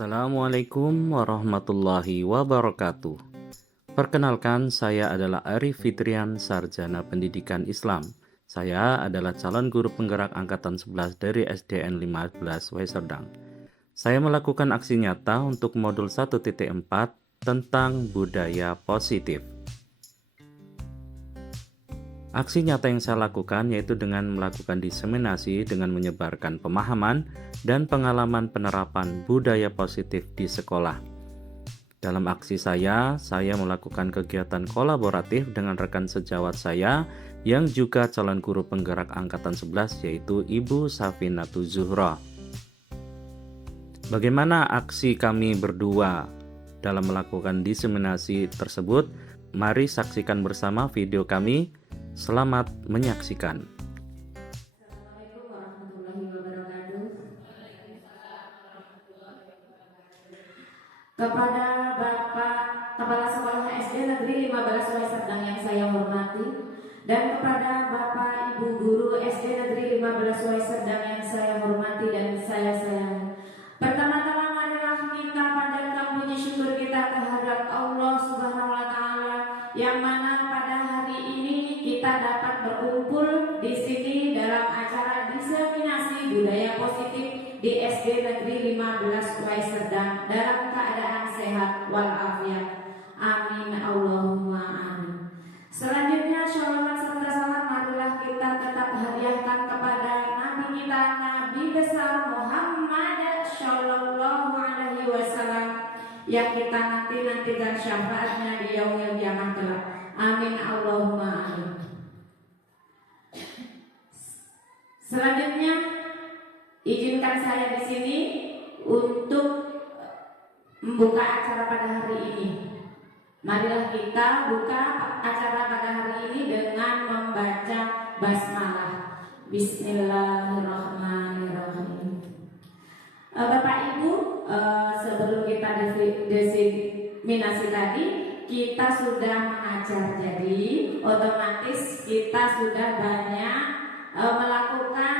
Assalamualaikum warahmatullahi wabarakatuh. Perkenalkan, saya adalah Arif Fitrian, Sarjana Pendidikan Islam. Saya adalah calon guru penggerak angkatan 11 dari SDN 15 Weserdang. Saya melakukan aksi nyata untuk modul 1.4 tentang budaya positif. Aksi nyata yang saya lakukan yaitu dengan melakukan diseminasi dengan menyebarkan pemahaman dan pengalaman penerapan budaya positif di sekolah. Dalam aksi saya melakukan kegiatan kolaboratif dengan rekan sejawat saya yang juga calon guru penggerak angkatan 11 yaitu Ibu Safinatu Zuhra. Bagaimana aksi kami berdua dalam melakukan diseminasi tersebut? Mari saksikan bersama video kami. Selamat menyaksikan. Assalamualaikum warahmatullahi wabarakatuh. Kepada Bapak Kepala Sekolah SD Negeri 15 Weserdang yang saya hormati, dan kepada Bapak Ibu Guru SD Negeri 15 Weserdang yang saya hormati dan saya sayangi. Pertama-tama marilah kita panjatkan puji syukur kita kehadirat Allah Subhanahu wa taala yang mana pada hari ini kita dapat berkumpul di sini dalam acara diseminasi budaya positif di SD Negeri 15 Weserdang dalam keadaan sehat walafiat. Amin Allahumma amin. Selanjutnya sholawat serta salam marilah kita tetap hadiahkan kepada Nabi kita Nabi besar Muhammad Shallallahu Alaihi Wasallam yang kita nantikan syafaatnya di yaumil kiamah kelak. Amin Allahumma amin. Selanjutnya izinkan saya di sini untuk membuka acara pada hari ini. Marilah kita buka acara pada hari ini dengan membaca basmalah. Bismillahirrahmanirrahim. Bapak Ibu, sebelum kita diseminasi tadi, kita sudah mengajar, jadi otomatis kita sudah banyak melakukan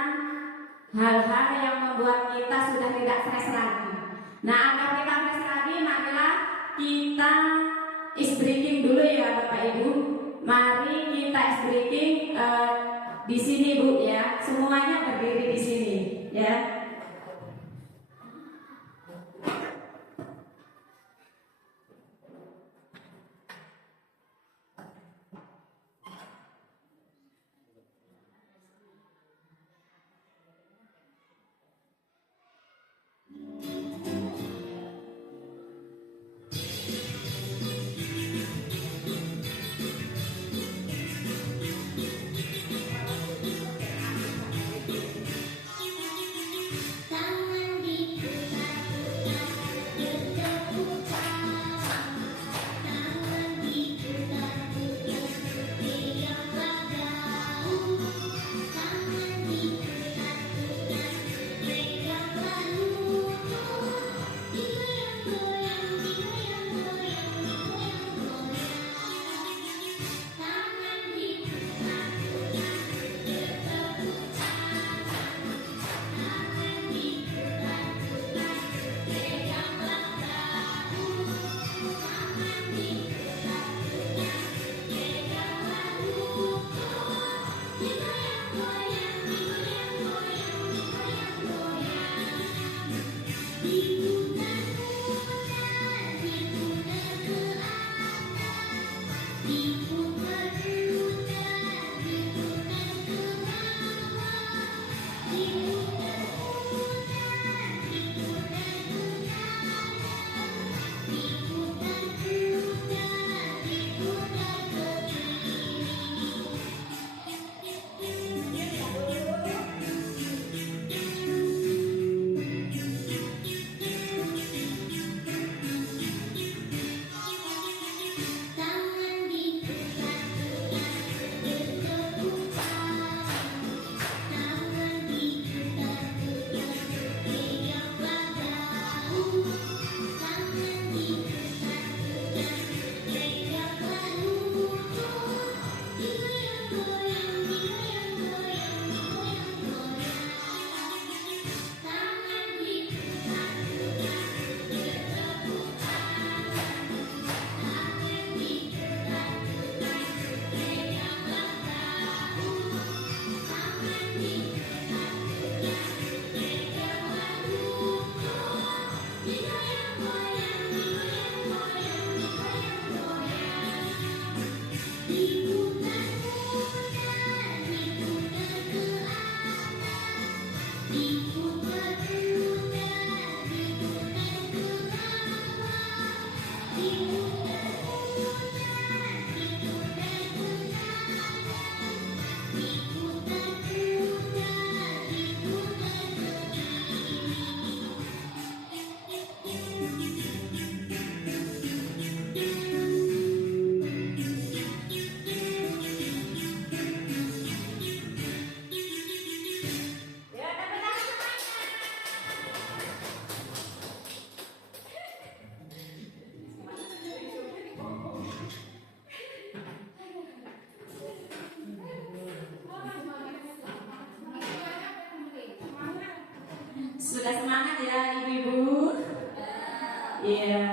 hal-hal yang membuat kita sudah tidak stres lagi. Nah, agar kita stres lagi, marilah kita ice breaking dulu ya Bapak Ibu. Mari kita ice breaking di sini Bu ya. Semuanya berdiri di sini ya. ya ibu-ibu? Iya.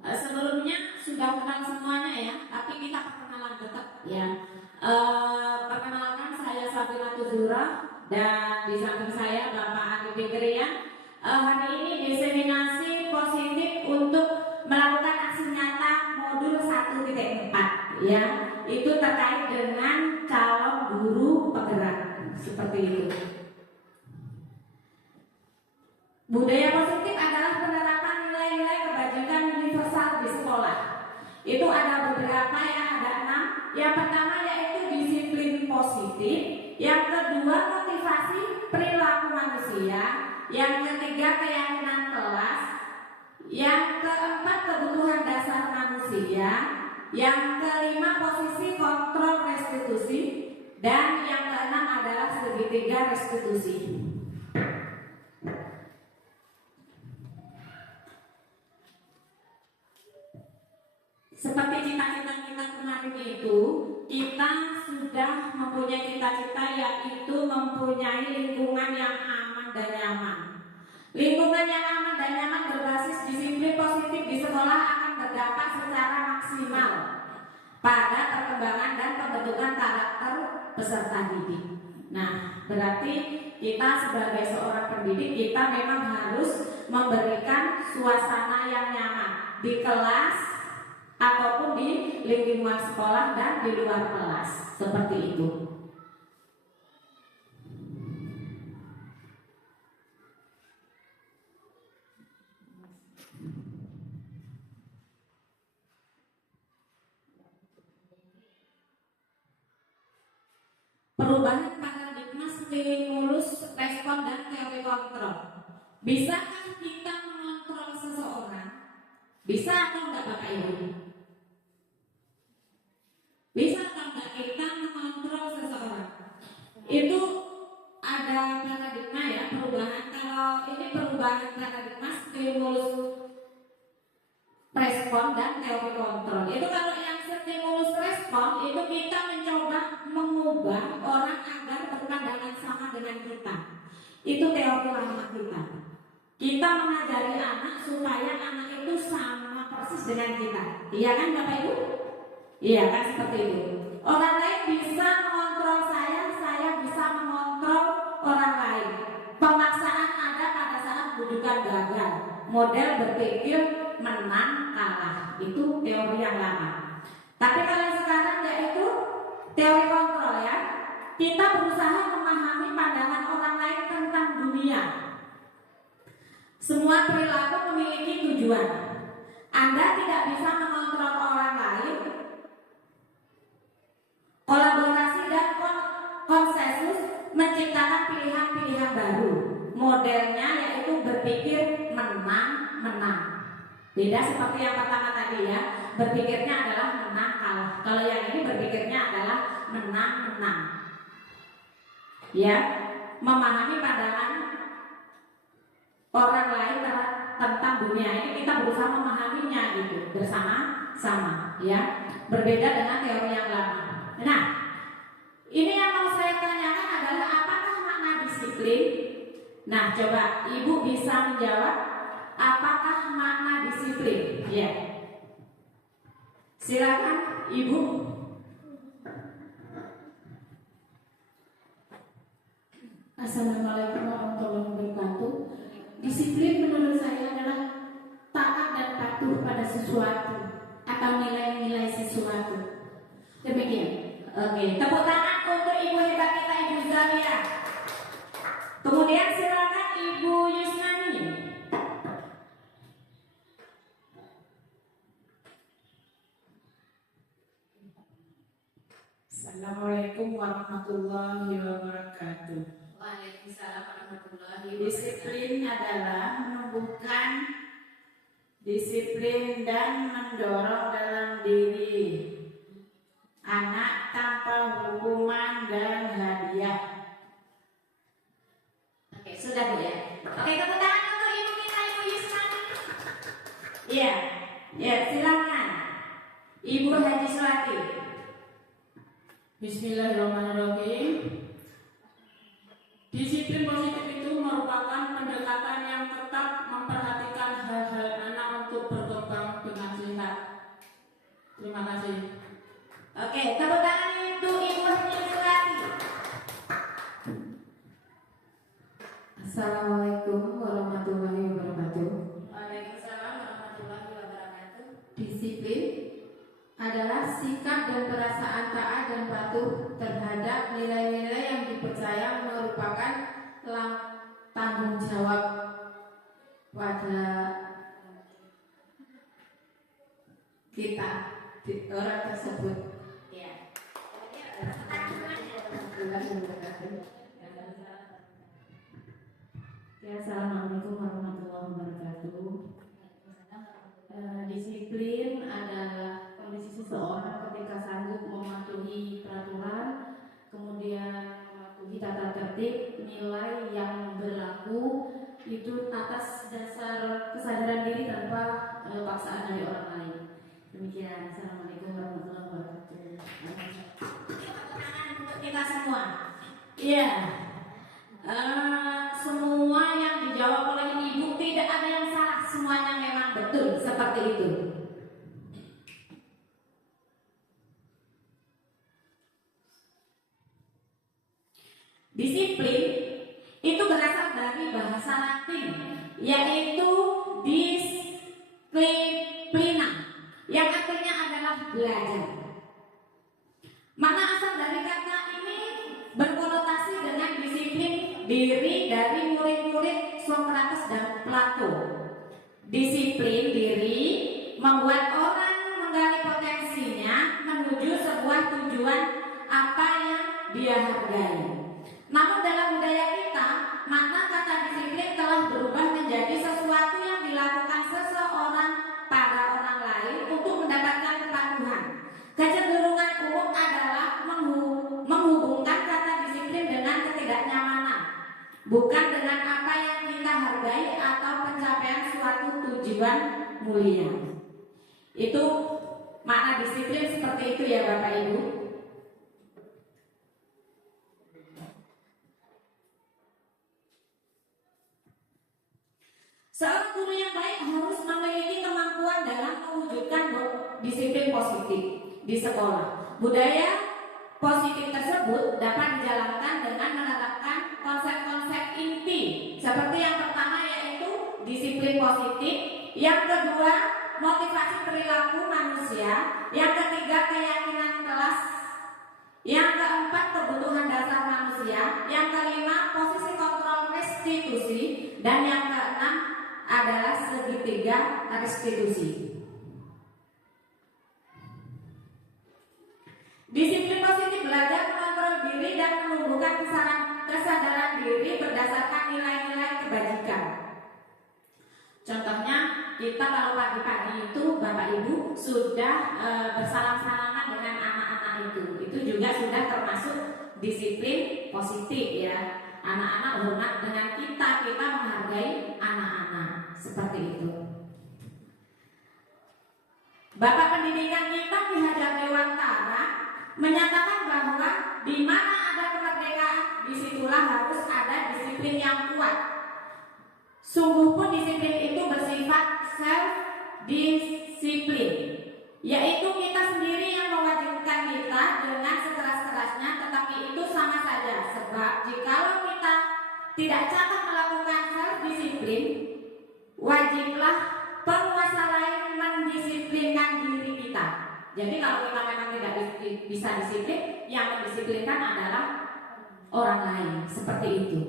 Sebelumnya sudah kenal semuanya ya, tapi kita perkenalan tetap ya. Perkenalkan, saya Safira Tuzura dan di samping saya Bapak Andi Fikrian. Hari ini diseminasi positif untuk melakukan aksi nyata modul 1.4 ya. Itu terkait dengan calon guru penggerak seperti itu. Budaya positif adalah penerapan nilai-nilai kebajikan universal di sekolah. Itu ada beberapa ya, ada 6. Yang pertama yaitu disiplin positif. Yang kedua motivasi perilaku manusia. Yang ketiga keyakinan kelas. Yang keempat kebutuhan dasar manusia. Yang kelima posisi kontrol restitusi. Dan yang keenam adalah segitiga restitusi. Seperti cita-cita kita kemarin itu, kita sudah mempunyai cita-cita yaitu mempunyai lingkungan yang aman dan nyaman. Lingkungan yang aman dan nyaman berbasis disiplin positif di sekolah akan berdampak secara maksimal pada perkembangan dan pembentukan karakter peserta didik. Nah, berarti kita sebagai seorang pendidik, kita memang harus memberikan suasana yang nyaman di kelas ataupun di lingkungan sekolah dan di luar kelas, seperti itu. Perubahan paradigma stimulus, respon, dan teori kontrol. Bisakah kita mengontrol seseorang? Bisa atau enggak Bapak Ibu? Bisa atau enggak kita mengontrol seseorang? Itu ada paradigma ya, perubahan. Kalau ini perubahan paradigma stimulus, respon, dan teori kontrol. Itu kalau yang stimulus respon itu kita mencoba mengubah orang agar berpandangan sama dengan kita. Itu teori lama kita. Kita mengajari anak supaya anak itu sama persis dengan kita. Iya kan Bapak Ibu? Iya kan, seperti itu. Orang lain bisa mengontrol saya bisa mengontrol orang lain. Pemaksaan ada pada saat bujukan gagal. Model berpikir menang kalah. Itu teori yang lama. Tapi kalau sekarang yaitu teori kontrol ya. Kita berusaha memahami pandangan orang lain tentang dunia. Semua perilaku memiliki tujuan. Anda tidak bisa mengontrol orang lain. Kolaborasi dan konsensus menciptakan pilihan-pilihan baru. Modelnya yaitu berpikir menang-menang. Beda seperti yang pertama tadi ya. Berpikirnya adalah menang kalah. Kalau yang ini berpikirnya adalah menang-menang. Ya, memahami pandangan orang lain tentang dunia ini, kita berusaha memahaminya gitu bersama-sama ya, berbeda dengan teori yang lama. Nah, ini yang mau saya tanyakan adalah apakah makna disiplin? Nah, coba Ibu bisa menjawab apakah makna disiplin? Ya, silakan Ibu. Assalamualaikum warahmatullahi wabarakatuh. Disiplin menurut saya adalah taat dan patuh pada sesuatu atau nilai-nilai sesuatu. Demikian. Oke, tepuk tangan untuk Ibu hebat kita, Ibu Zalia. Kemudian silakan Ibu Yusnani. Assalamualaikum warahmatullahi wabarakatuh. Waalaikumsalam warahmatullahi wabarakatuh. Disiplin adalah menumbuhkan disiplin dan mendorong dalam diri anak tanpa hukuman dan hadiah. Oke, sudah Bu ya. Oke, tepuk tangan untuk Ibu kita, Ibu Yusnani. Iya, ya silakan Ibu Haji Swati. Bismillahirrahmanirrahim. Disiplin positif itu merupakan pendekatan yang tetap memperhatikan hal-hal anak untuk berkembang dengan sehat. Terima kasih. Oke, tepuk tangan untuk Ibu Hanyati. Assalamualaikum warahmatullahi wabarakatuh. Waalaikumsalam warahmatullahi wabarakatuh. Disiplin adalah sikap dan perasaan taat dan patuh terhadap nilai-nilai yang dipercaya merupakan tanggung jawab pada kita orang tersebut. Ya. Ya, assalamualaikum warahmatullahi wabarakatuh. Disiplin adalah kondisi seseorang ketika sanggup mematuhi peraturan, kemudian mematuhi tata tertib, nilai yang berlaku itu atas dasar kesadaran diri tanpa paksaan dari orang lain. Demikian. Assalamualaikum warahmatullahi wabarakatuh. Untuk kita semua. Iya. Semua yang dijawab oleh Ibu tidak ada yang salah, semuanya memang betul seperti itu. Disiplin itu berasal dari bahasa Latin, yaitu disciplina, yang artinya adalah belajar. Mana asal dari kata ini berkonotasi dengan disiplin diri dari murid-murid Socrates dan Plato. Disiplin diri membuat orang menggali potensinya menuju sebuah tujuan apa yang dia hargai. Namun dalam budaya kita, makna kata disiplin telah berubah menjadi sesuatu yang dilakukan seseorang pada orang lain untuk mendapatkan kepatuhan. Kecenderungan umum adalah menghubungkan kata disiplin dengan ketidaknyamanan, bukan dengan apa yang kita hargai atau pencapaian suatu tujuan mulia. Itu makna disiplin seperti itu ya Bapak Ibu. Seorang guru yang baik harus memiliki kemampuan dalam mewujudkan disiplin positif di sekolah. Budaya positif tersebut dapat dijalankan dengan menerapkan konsep-konsep inti seperti yang pertama yaitu disiplin positif, yang kedua motivasi perilaku manusia, yang ketiga keyakinan kelas, yang keempat kebutuhan dasar manusia, yang kelima posisi kontrol restitusi, dan yang keenam adalah segitiga restitusi. Disiplin positif belajar mengontrol diri dan menumbuhkan kesadaran diri berdasarkan nilai-nilai kebajikan. Contohnya, kita kalau pagi-pagi itu Bapak Ibu sudah bersalam-salaman dengan anak-anak itu juga sudah termasuk disiplin positif ya. Anak-anak hormat dengan kita menghargai anak-anak seperti itu. Bapak pendidikan kita Ki Hajar Dewantara menyatakan bahwa di mana ada kemerdekaan, disitulah harus ada disiplin yang kuat. Sungguh pun disiplin itu bersifat self-disiplin, yaitu kita sendiri yang mewajibkan kita dengan sekeras-kerasnya, tetapi itu sama saja. Sebab jikalau kita tidak cakap melakukan self-disiplin, wajiblah penguasa lain mendisiplinkan diri kita. Jadi kalau kita memang tidak bisa disiplin, yang mendisiplinkan adalah orang lain, seperti itu.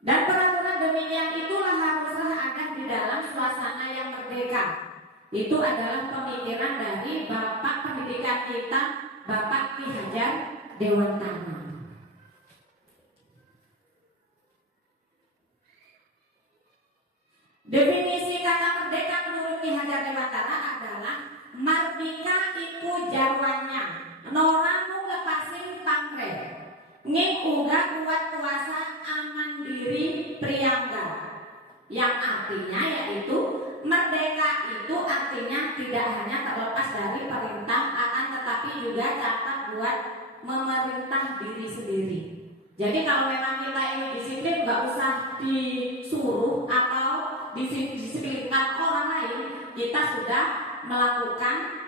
Dan peraturan demikian itulah haruslah ada di dalam suasana yang merdeka. Itu adalah pemikiran dari Bapak pendidikan kita, Bapak Ki Hajar Dewantara. Definisi kata merdeka menurut Ki Hajar Dewantara adalah mardika iku jarwanya, noramu lepasin pangre, nging uga kuat kuasa aman diri priangga. Yang artinya yaitu merdeka itu artinya tidak hanya terlepas dari perintah, akan tetapi juga catat buat memerintah diri sendiri. Jadi kalau memang kita ini disiplin, nggak usah disuruh atau disiplinkan orang lain, kita sudah melakukan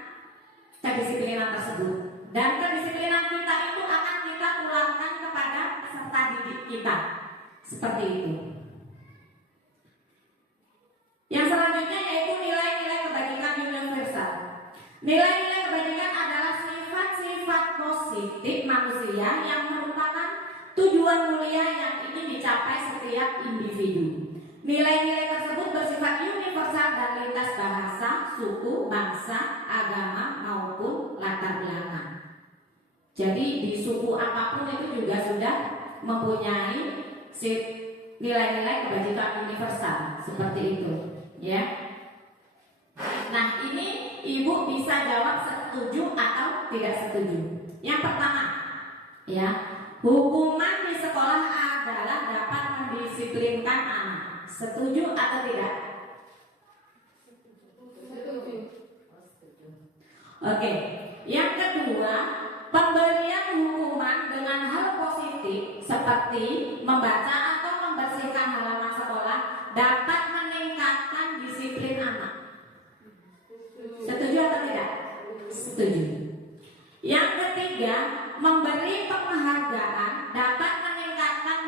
kedisiplinan tersebut. Dan kedisiplinan kita itu akan kita tularkan kepada peserta didik kita. Seperti itu. Yang selanjutnya yaitu nilai-nilai kebajikan universal. Nilai-nilai kebajikan adalah sifat-sifat positif manusia yang merupakan tujuan mulia yang ingin dicapai setiap individu. Nilai-nilai tersebut bersifat universal dan lintas bahasa, suku, bangsa, agama maupun latar belakang. Jadi di suku apapun itu juga sudah mempunyai nilai-nilai kebajikan universal seperti itu, ya. Nah, ini Ibu bisa jawab setuju atau tidak setuju. Yang pertama, ya, hukuman di sekolah adalah dapat mendisiplinkan anak. Setuju atau tidak? Setuju. Oke. Yang kedua, pemberian hukuman dengan hal positif seperti membaca atau membersihkan halaman sekolah dapat meningkatkan disiplin anak. Setuju atau tidak? Setuju. Yang ketiga, memberi penghargaan dapat meningkatkan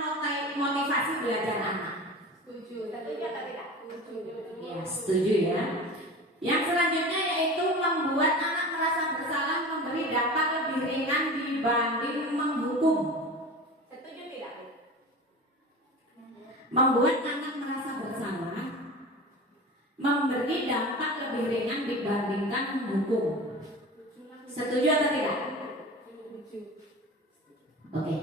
motivasi belajar anak. Setuju. Setuju atau tidak? Setuju. Ya, setuju ya. Yang selanjutnya yaitu membuat anak merasa bersalah, memberi dampak lebih ringan dibanding menghukum. Setuju tidak? Membuat anak merasa bersalah, memberi dampak lebih ringan dibandingkan menghukum. Setuju atau tidak? Setuju. Oke.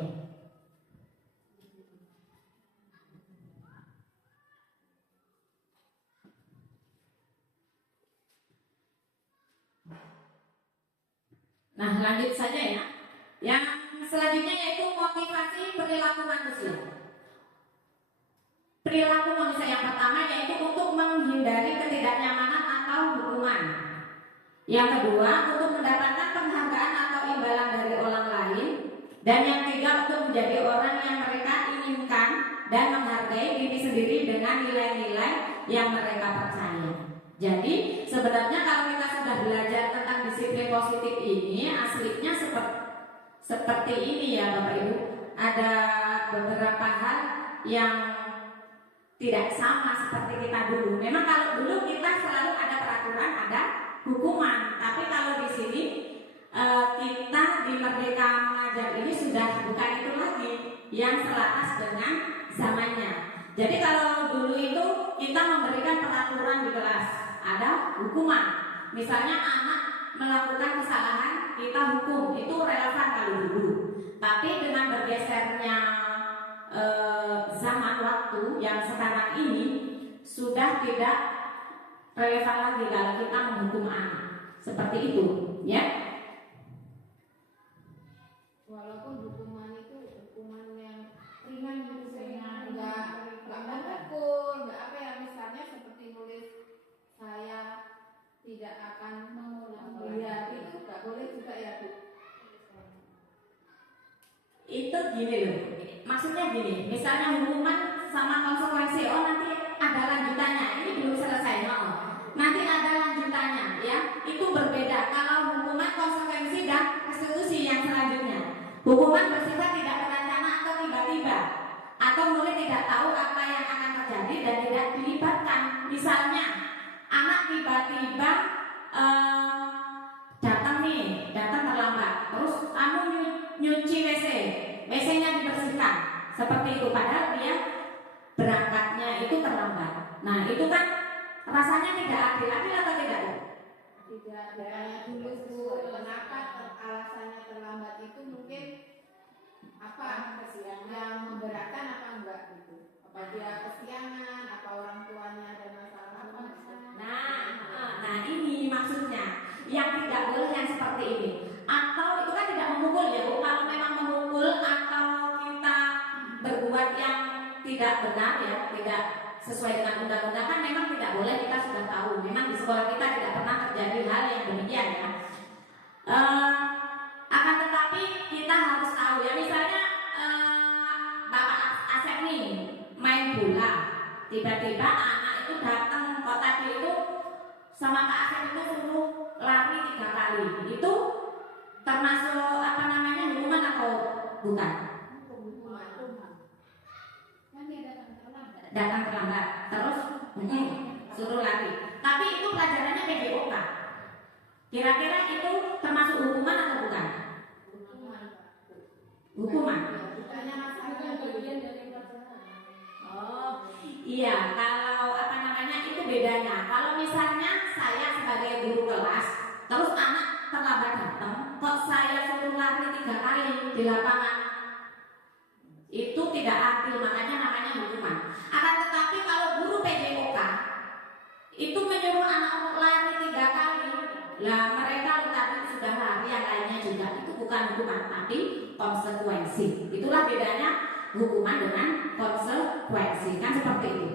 Nah, lanjut saja ya. Yang selanjutnya yaitu motivasi perilaku manusia. Perilaku manusia yang pertama yaitu untuk menghindari ketidaknyamanan atau hukuman. Yang kedua, untuk mendapatkan penghargaan atau imbalan dari orang lain. Dan yang ketiga, untuk menjadi orang yang mereka inginkan dan menghargai diri sendiri dengan nilai-nilai yang mereka percaya. Jadi sebenarnya kalau kita sudah belajar tentang disiplin positif ini, aslinya seperti ini ya Bapak Ibu. Ada beberapa hal yang tidak sama seperti kita dulu. Memang kalau dulu kita selalu ada peraturan, ada hukuman. Tapi kalau di sini kita di Merdeka Mengajar ini sudah bukan itu lagi, yang selaras dengan zamannya. Jadi kalau dulu itu kita memberikan peraturan di kelas, ada hukuman. Misalnya anak melakukan kesalahan, kita hukum, itu relevan kalau dulu. Tapi dengan bergesernya zaman waktu yang sekarang ini sudah tidak relevan lagi kalau kita menghukum anak. Seperti itu, ya. Walaupun hukuman itu hukuman yang ringan gitu, nggak memukul, nggak apa ya, misalnya seperti nulis saya tidak akan mengulang, ya itu nggak boleh juga ya Bu. Itu gini loh, maksudnya gini, misalnya hukuman sama konsekuensi, oh nanti ada lanjutannya, ini belum selesai, nanti ada lanjutannya, ya, itu berbeda. Kalau hukuman konsekuensi dan restitusi yang selanjutnya, hukuman bersifat tidak terencana atau tiba-tiba, atau murid tidak tahu apa yang akan terjadi dan tidak dilibatkan. Misalnya anak tiba-tiba datang terlambat, terus nyuci WC-nya dibersihkan, seperti itu, padahal dia berangkatnya itu terlambat. Nah itu kan rasanya tidak adil atau tidak? Tidak, kayak dulu Bu, kenapa alasannya terlambat itu mungkin apa yang memberatkan apa enggak gitu? Apa dia kesiangan, apa orang tuanya ada masalah apa? Nah ini maksudnya yang tidak boleh yang seperti ini. Atau itu kan tidak memukul ya Bu. Kalau memang memukul atau kita berbuat yang tidak benar ya, tidak sesuai dengan undang-undang, kan memang tidak boleh, kita sudah tahu. Memang di sekolah kita tidak pernah terjadi hal yang demikian ya. 3 kali. Itu termasuk apa namanya hukuman atau bukan? Datang terlambat, terus suruh lagi. Tapi itu pelajarannya PJOK. Kira-kira itu termasuk hukuman atau bukan? Hukuman. Oh, iya. Kalau apa namanya itu bedanya. Kalau misalnya saya sebagai guru kelas, terus anak terlambat datang, kok saya suruh lari 3 kali di lapangan, itu tidak adil, makanya namanya hukuman. Akan tetapi kalau guru PJOK itu menyuruh anak untuk lari 3 kali, lah mereka tadi sudah lari yang lainnya juga, itu bukan hukuman tapi konsekuensi. Itulah bedanya hukuman dengan konsekuensi, kan seperti itu.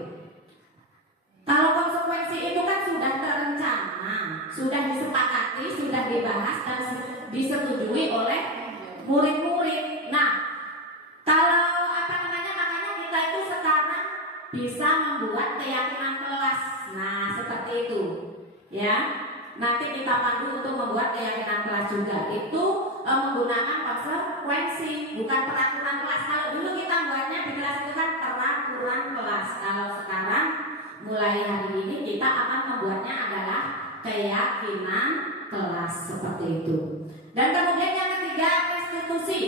Kalau konsekuensi itu kan sudah terencana, sudah disepakati, sudah dibahas dan disetujui oleh murid-murid. Nah, kalau apa namanya, makanya kita itu sekarang bisa membuat keyakinan kelas. Nah, seperti itu. Ya. Nanti kita pandu untuk membuat keyakinan kelas juga. Itu menggunakan konsekuensi, bukan peraturan kelas. Kalau dulu kita buatnya di kelas itu kan peraturan kelas. Kalau sekarang mulai hari ini kita akan membuatnya adalah keyakinan kelas, seperti itu. Dan kemudian yang ketiga, restitusi.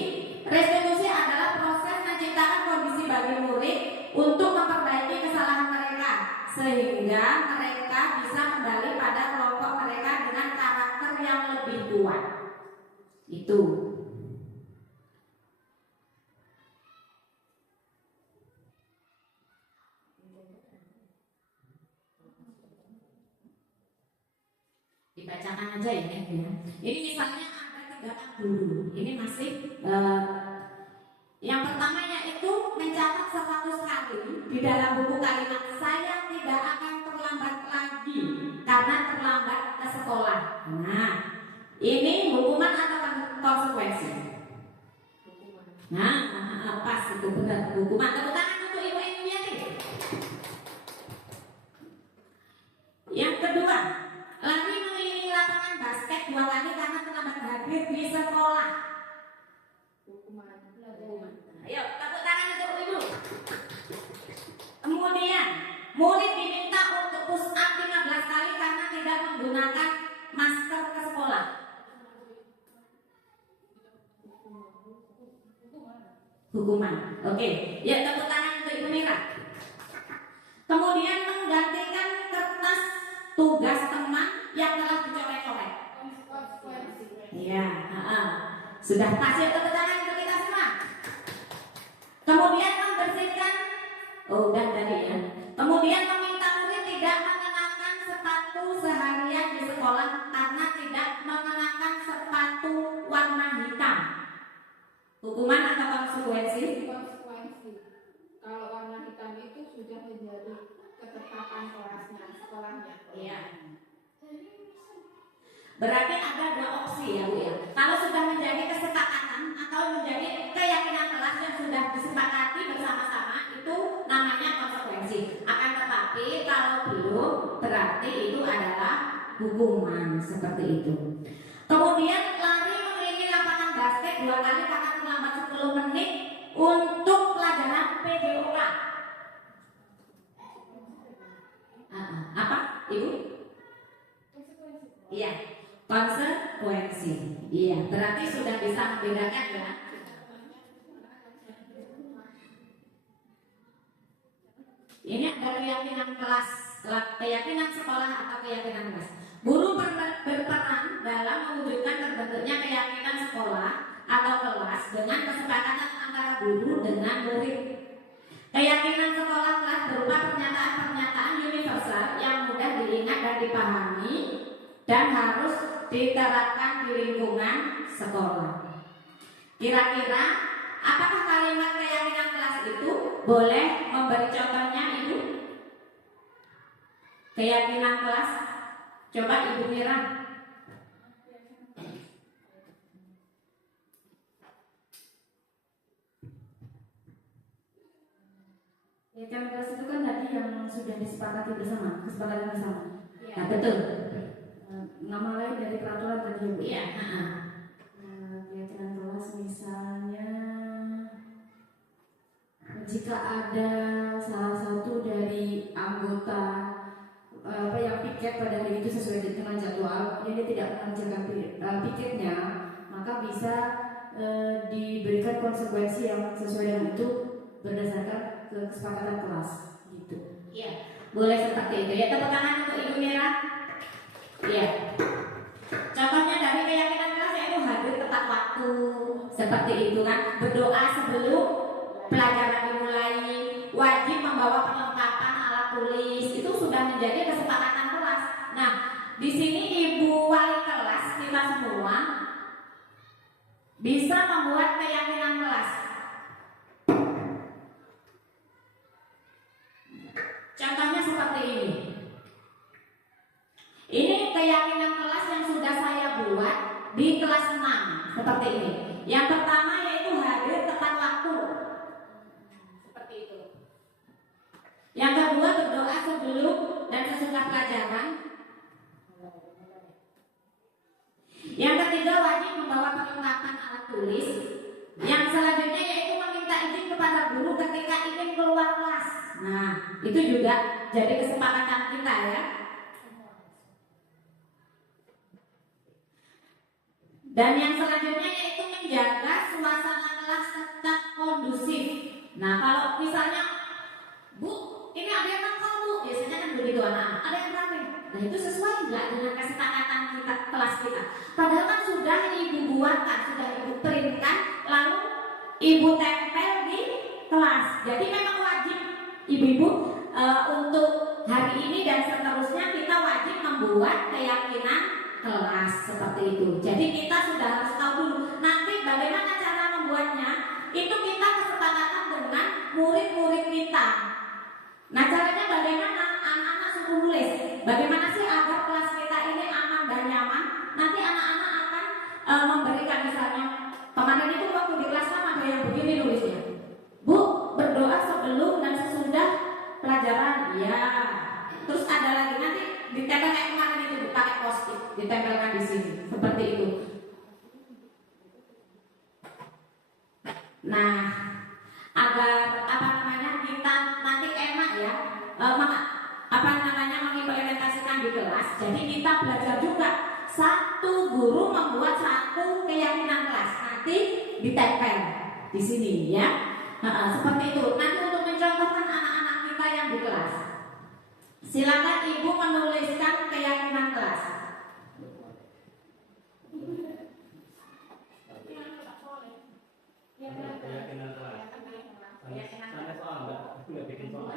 Restitusi adalah proses menciptakan kondisi bagi murid untuk memperbaiki kesalahan mereka sehingga mereka bisa kembali pada kelompok mereka dengan karakter yang lebih kuat. Itu. Dibacakan aja ya. Ini misalnya ada 3 guru. Ini masih yang pertamanya itu mencatat 100 kali di dalam buku kalimat, saya tidak akan terlambat lagi karena terlambat ke sekolah. Nah, ini hukuman atau konsekuensi? Nah, pas itu benar, hukuman. Tepuk tangan untuk Ibu Emiati. Yang kedua, lari mengelilingi lapangan basket 2 kali karena terlambat hadir di sekolah. Ayo, tepuk tangan untuk Ibu. Kemudian, murid diminta untuk push up 15 kali karena tidak menggunakan masker ke sekolah. Hukuman. Oke. Ya, tepuk tangan untuk Ibu Mira. Kemudian menggantikan kertas tugas teman yang telah dicoret-coret. Iya, sudah pasti. Tepuk tangan untuk kita semua. Kemudian membersihkan, udah tadi ya. Kemudian meminta murid tidak mengenakan sepatu seharian di sekolah karena tidak mengenakan sepatu warna hitam. Hukuman atau konsekuensi? Konsekuensi. Kalau warna hitam itu sudah menjadi ketetapan kelasnya, sekolahnya. Iya. Berarti ada 2 opsi ya Bu ya. Kalau sudah menjadi kesepakatan atau menjadi keyakinan kelas yang sudah disepakati bersama-sama, itu namanya konsekuensi. Akan tetapi kalau belum, berarti itu adalah hukuman, seperti itu. Kemudian lari mengelilingi lapangan basket 2 kali karena terlambat 10 menit untuk pelajaran PJOK. Apa Ibu? Iya, konsekuensi. Iya, berarti sudah bisa membedakan ya. Ini ada keyakinan kelas, keyakinan sekolah atau keyakinan kelas. Guru berperan dalam mewujudkan terbentuknya keyakinan sekolah atau kelas dengan kesepakatan antara guru dengan murid. Keyakinan sekolah kelas berupa pernyataan-pernyataan universal yang mudah diingat dan dipahami dan harus diterapkan di lingkungan sekolah. Kira-kira apakah kalimat keyakinan kelas itu? Boleh memberi contohnya Ibu? Keyakinan kelas. Coba Ibu Mira. Keyakinan kelas itu kan tadi yang sudah disepakati bersama, kesepakatan bersama. Nah, betul. Nama lain dari peraturan tadi jika ada salah satu dari anggota yang piket pada hari itu sesuai dengan jadwal, dia tidak mengerjakan piketnya, maka bisa diberikan konsekuensi yang sesuai dengan itu berdasarkan kesepakatan kelas gitu. Iya, boleh seperti itu ya. Tepuk tangan untuk Ibu Mira. Iya. Contohnya dari keyakinan kelas yaitu hadir tepat waktu, seperti itu kan. Berdoa sebelum pelajaran dimulai, wajib membawa perlengkapan alat tulis. Itu sudah menjadi kesepakatan kelas. Nah, di sini Ibu wali kelas kita semua bisa membuat keyakinan kelas. Contohnya seperti ini. Ini keyakinan kelas yang sudah saya buat di kelas 6, seperti ini. Yang pertama yaitu hadir tepat waktu, seperti itu. Yang kedua berdoa sebelum dan sesudah pelajaran. Yang ketiga wajib membawa perlengkapan alat tulis. Yang selanjutnya yaitu meminta izin kepada guru ketika ingin keluar kelas. Nah, itu juga jadi kesepakatan kita ya. Dan yang selanjutnya yaitu menjaga suasana kelas tetap kondusif. Nah, kalau misalnya, Bu, ini ada yang nakal Bu, biasanya kan begitu anak-anak, ada yang rame. Nah, itu sesuai nggak dengan kesepakatan kita, kelas kita? Padahal kan sudah Ibu buatkan, sudah Ibu printkan, lalu Ibu tempel di kelas. Jadi memang wajib Ibu-ibu untuk hari ini dan seterusnya kita wajib membuat keyakinan kelas seperti itu. Jadi kita sudah harus tahu dulu nanti bagaimana cara membuatnya. Itu kita kesepakatan dengan murid-murid kita. Nah, caranya bagaimana? Anak-anak suruh nulis. Bagaimana sih agar kelas kita ini aman dan nyaman? Nanti anak-anak akan memberikan misalnya kemarin itu waktu di kelas ada yang begini nulisnya. Bu, berdoa sebelum dan sesudah pelajaran. Ya. Terus ada lagi nanti ditempel kayak kemarin itu pakai post-it, ditempelkan di sini seperti itu. Nah, agar kita nanti enak ya, mengimplementasikan di kelas. Jadi kita belajar juga. Satu guru membuat satu keyakinan kelas, nanti ditempel di sini ya. Seperti itu. Nanti untuk mencontohkan anak-anak kita yang di kelas, silakan Ibu menuliskan keyakinan kelas. Keyakinan kelas. Sampai soal nggak bikin soal.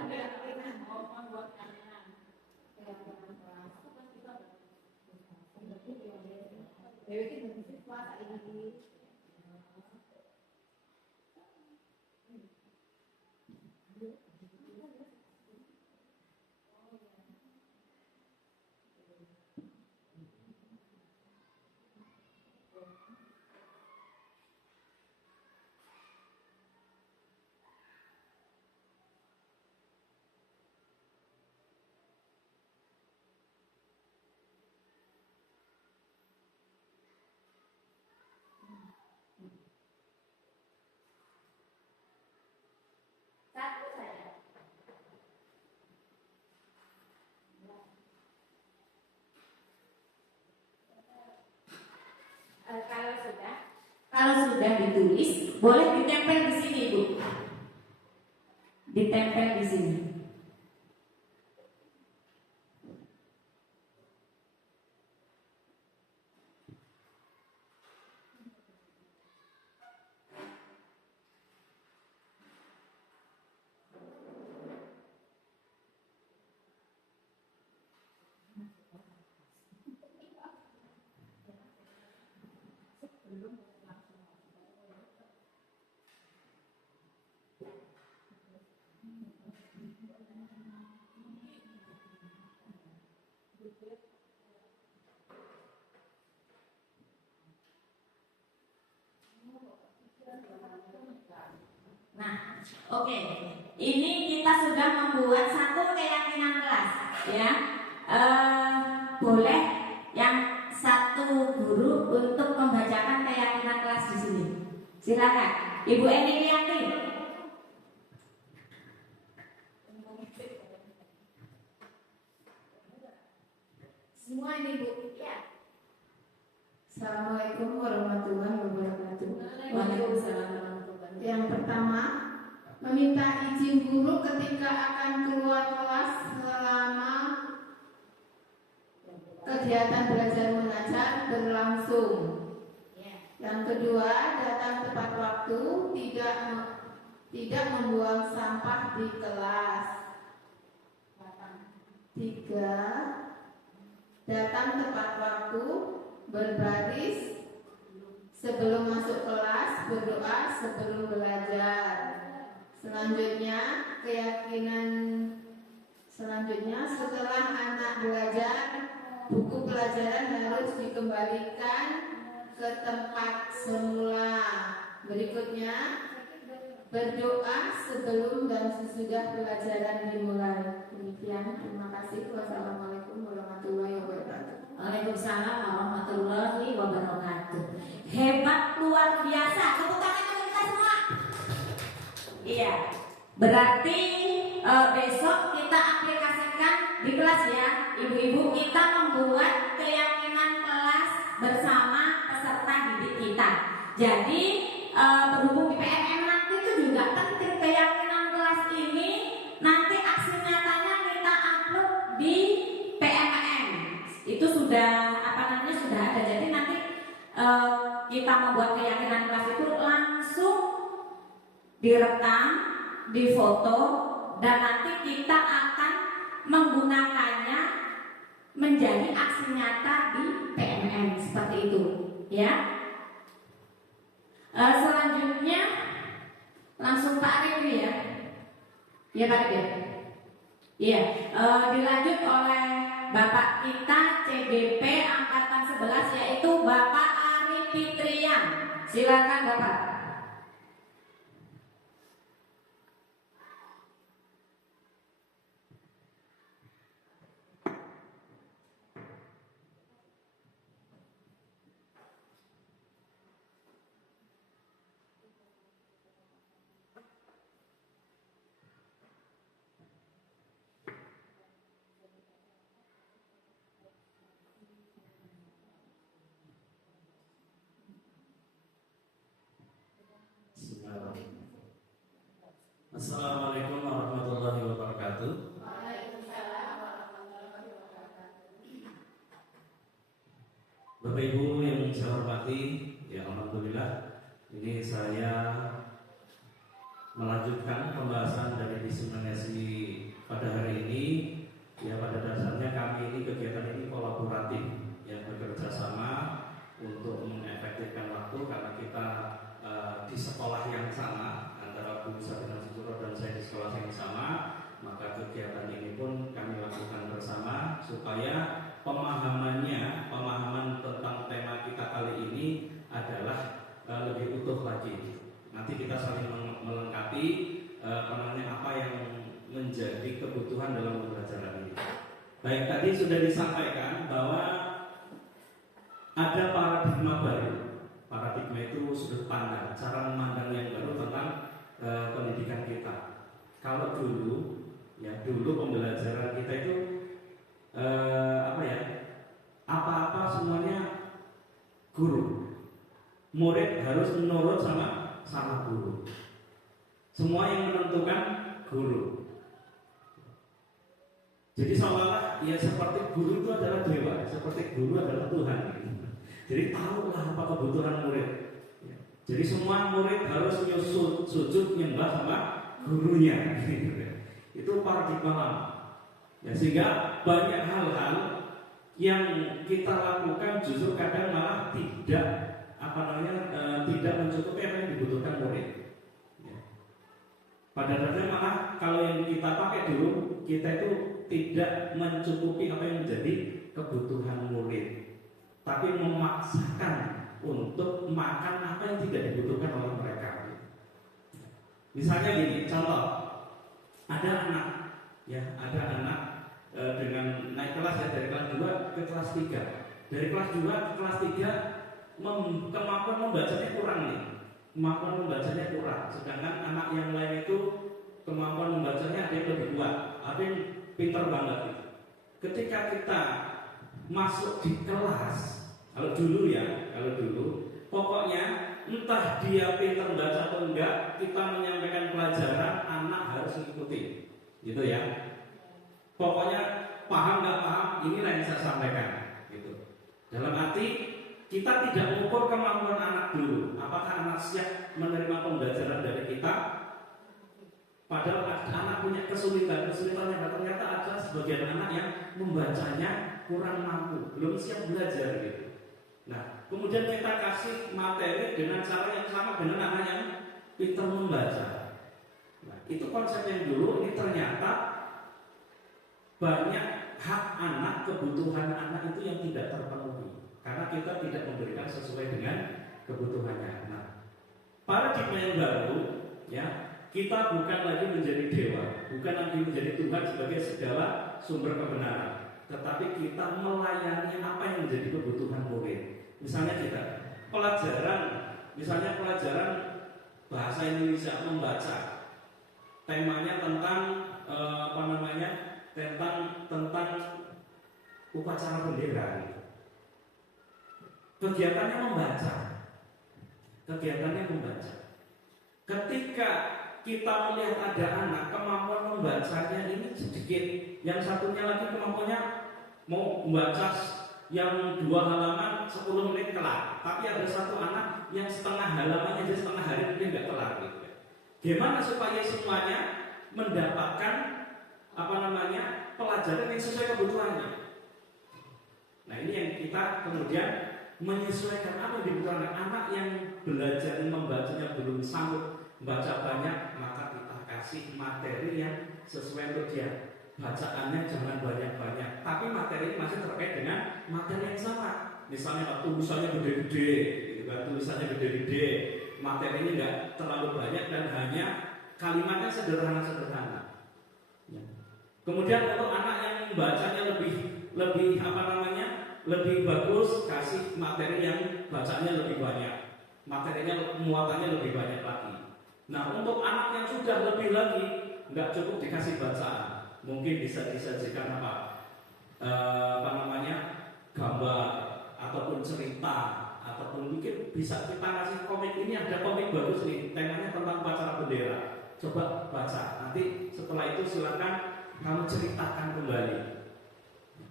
Satu saja. Kalau sudah ditulis, boleh ditempel di sini, Bu. Ditempel di sini. Nah, oke. Ini kita sudah membuat satu keyakinan kelas, ya. Boleh yang satu guru untuk membacakan keyakinan kelas di sini. Silakan, Ibu Eni Rianti. ini Bu. Ya. Assalamualaikum warahmatullahi wabarakatuh. Waalaikumsalam warahmatullahi wabarakatuh. Yang pertama, meminta izin guru ketika akan keluar kelas selama kegiatan belajar mengajar berlangsung. Yang kedua, datang tepat waktu, tidak membuang sampah di kelas. Tiga, datang tepat waktu, berbaris sebelum masuk kelas, berdoa sebelum belajar. Selanjutnya setelah anak belajar, buku pelajaran harus dikembalikan ke tempat semula. Berikutnya, berdoa sebelum dan sesudah pelajaran dimulai. Demikian, terima kasih. Wassalamualaikum warahmatullahi wabarakatuh. Waalaikumsalam warahmatullahi wabarakatuh. Hebat, luar biasa. Tepuk tangan untuk kita semua. Iya. Berarti besok kita aplikasikan di kelas ya, ibu-ibu. Kita membuat keyakinan kelas bersama peserta didik kita. Jadi berhubung di PMM nanti itu juga penting keyakinan kelas ini. Nanti aksi nyatanya kita upload di PMM. Itu sudah sudah ada. Jadi nanti kita membuat keyakinan kelas itu langsung direkam, difoto, dan nanti kita akan menggunakannya menjadi aksi nyata di PMM seperti itu, ya. Selanjutnya langsung Pak Rifki ya. Ya Pak Rifki. Iya, dilanjut oleh Bapak kita CBP angkatan 11 yaitu Bapak Ari Fitrian. Silakan Bapak. Assalamualaikum warahmatullahi wabarakatuh. Bapak Ibu yang saya hormati, ya alhamdulillah, ini saya melanjutkan pembahasan dari diseminasi pada hari ini. Ya pada dasarnya kami ini kegiatan ini kolaboratif, yang bekerja sama untuk mengefektifkan waktu karena kita di sekolah yang sama antara Bu Sabina Suturo dan saya di sekolah yang sama, maka kegiatan ini pun kami lakukan bersama supaya pemahaman tentang tema kita kali ini adalah lebih utuh lagi. Nanti kita saling melengkapi apa yang menjadi kebutuhan dalam pembelajaran ini. Baik, tadi sudah disampaikan bahwa ada paradigma baru. Paradigma itu sudut pandang, cara memandang yang baru tentang pendidikan kita. Kalau dulu pembelajaran kita itu apa-apa semuanya guru. Murid harus menurut sama guru. Semua yang menentukan guru. Jadi seolah-olah ya seperti guru itu adalah dewa, seperti guru adalah Tuhan. Jadi tahulah apa kebutuhan murid. Jadi semua murid harus sujud menyembah sama gurunya. Itu paradigma lama. Ya, sehingga banyak hal-hal yang kita lakukan justru kadang malah tidak mencukupi apa yang dibutuhkan murid. Ya. Pada dasarnya malah kalau yang kita pakai dulu, kita itu tidak mencukupi apa yang menjadi kebutuhan murid, tapi memaksakan untuk makan apa yang tidak dibutuhkan oleh mereka. Misalnya gini, contoh, ada anak dengan naik kelas ya, dari kelas 2 ke kelas 3. Dari kelas 2 ke kelas 3 kemampuan membacanya kurang nih. Kemampuan membacanya kurang. Sedangkan anak yang lain itu kemampuan membacanya ada yang lebih kuat, ada yang pintar banget gitu. Ketika kita masuk di kelas, kalau dulu pokoknya entah dia pintar baca atau enggak, kita menyampaikan pelajaran, anak harus mengikuti, gitu ya. Pokoknya paham nggak paham, inilah yang saya sampaikan, gitu. Dalam arti kita tidak mengukur kemampuan anak dulu, apakah anak siap menerima pembelajaran dari kita. Padahal anak punya kesulitannya ternyata ada sebagian anak yang membacanya kurang mampu, belum siap belajar gitu. Nah, kemudian kita kasih materi dengan cara yang sama dengan anak yang pintar membaca. Nah, itu konsep yang dulu, ini ternyata banyak hak anak, kebutuhan anak itu yang tidak terpenuhi karena kita tidak memberikan sesuai dengan kebutuhannya. Nah, paradigma yang baru, ya, kita bukan lagi menjadi dewa, bukan lagi menjadi Tuhan sebagai segala sumber kebenaran, tetapi kita melayani apa yang menjadi kebutuhan murid. Misalnya pelajaran bahasa Indonesia membaca, temanya tentang tentang upacara bendera. Kegiatannya membaca. Ketika kita melihat ada anak kemampuan membacanya ini sedikit, yang satunya lagi kemampuannya mau membaca yang 2 halaman 10 menit kelar, tapi ada satu anak yang setengah halaman aja setengah hari mungkin nggak kelar gitu. Gimana supaya semuanya mendapatkan pelajaran yang sesuai kebutuhannya? Nah, ini yang kita kemudian menyesuaikan apa yang dibutuhkan anak yang belajar membacanya belum sanggup baca banyak, maka kita kasih materi yang sesuai untuk dia. Bacaannya jangan banyak-banyak, tapi materi masih terkait dengan materi yang sama. Misalnya tulisannya gede-gede, gitu kan? Tulisannya gede-gede, materinya nggak terlalu banyak dan hanya kalimatnya sederhana-sederhana. Ya. Kemudian untuk anak yang bacanya lebih bagus, kasih materi yang bacanya lebih banyak, materinya muatannya lebih banyak lagi. Nah, untuk anak yang sudah lebih lagi, nggak cukup dikasih bacaan, mungkin bisa disajikan gambar ataupun cerita, ataupun mungkin bisa kita kasih komik. Ini ada komik bagus nih, temanya tentang upacara bendera. Coba baca, nanti setelah itu silakan kamu ceritakan kembali.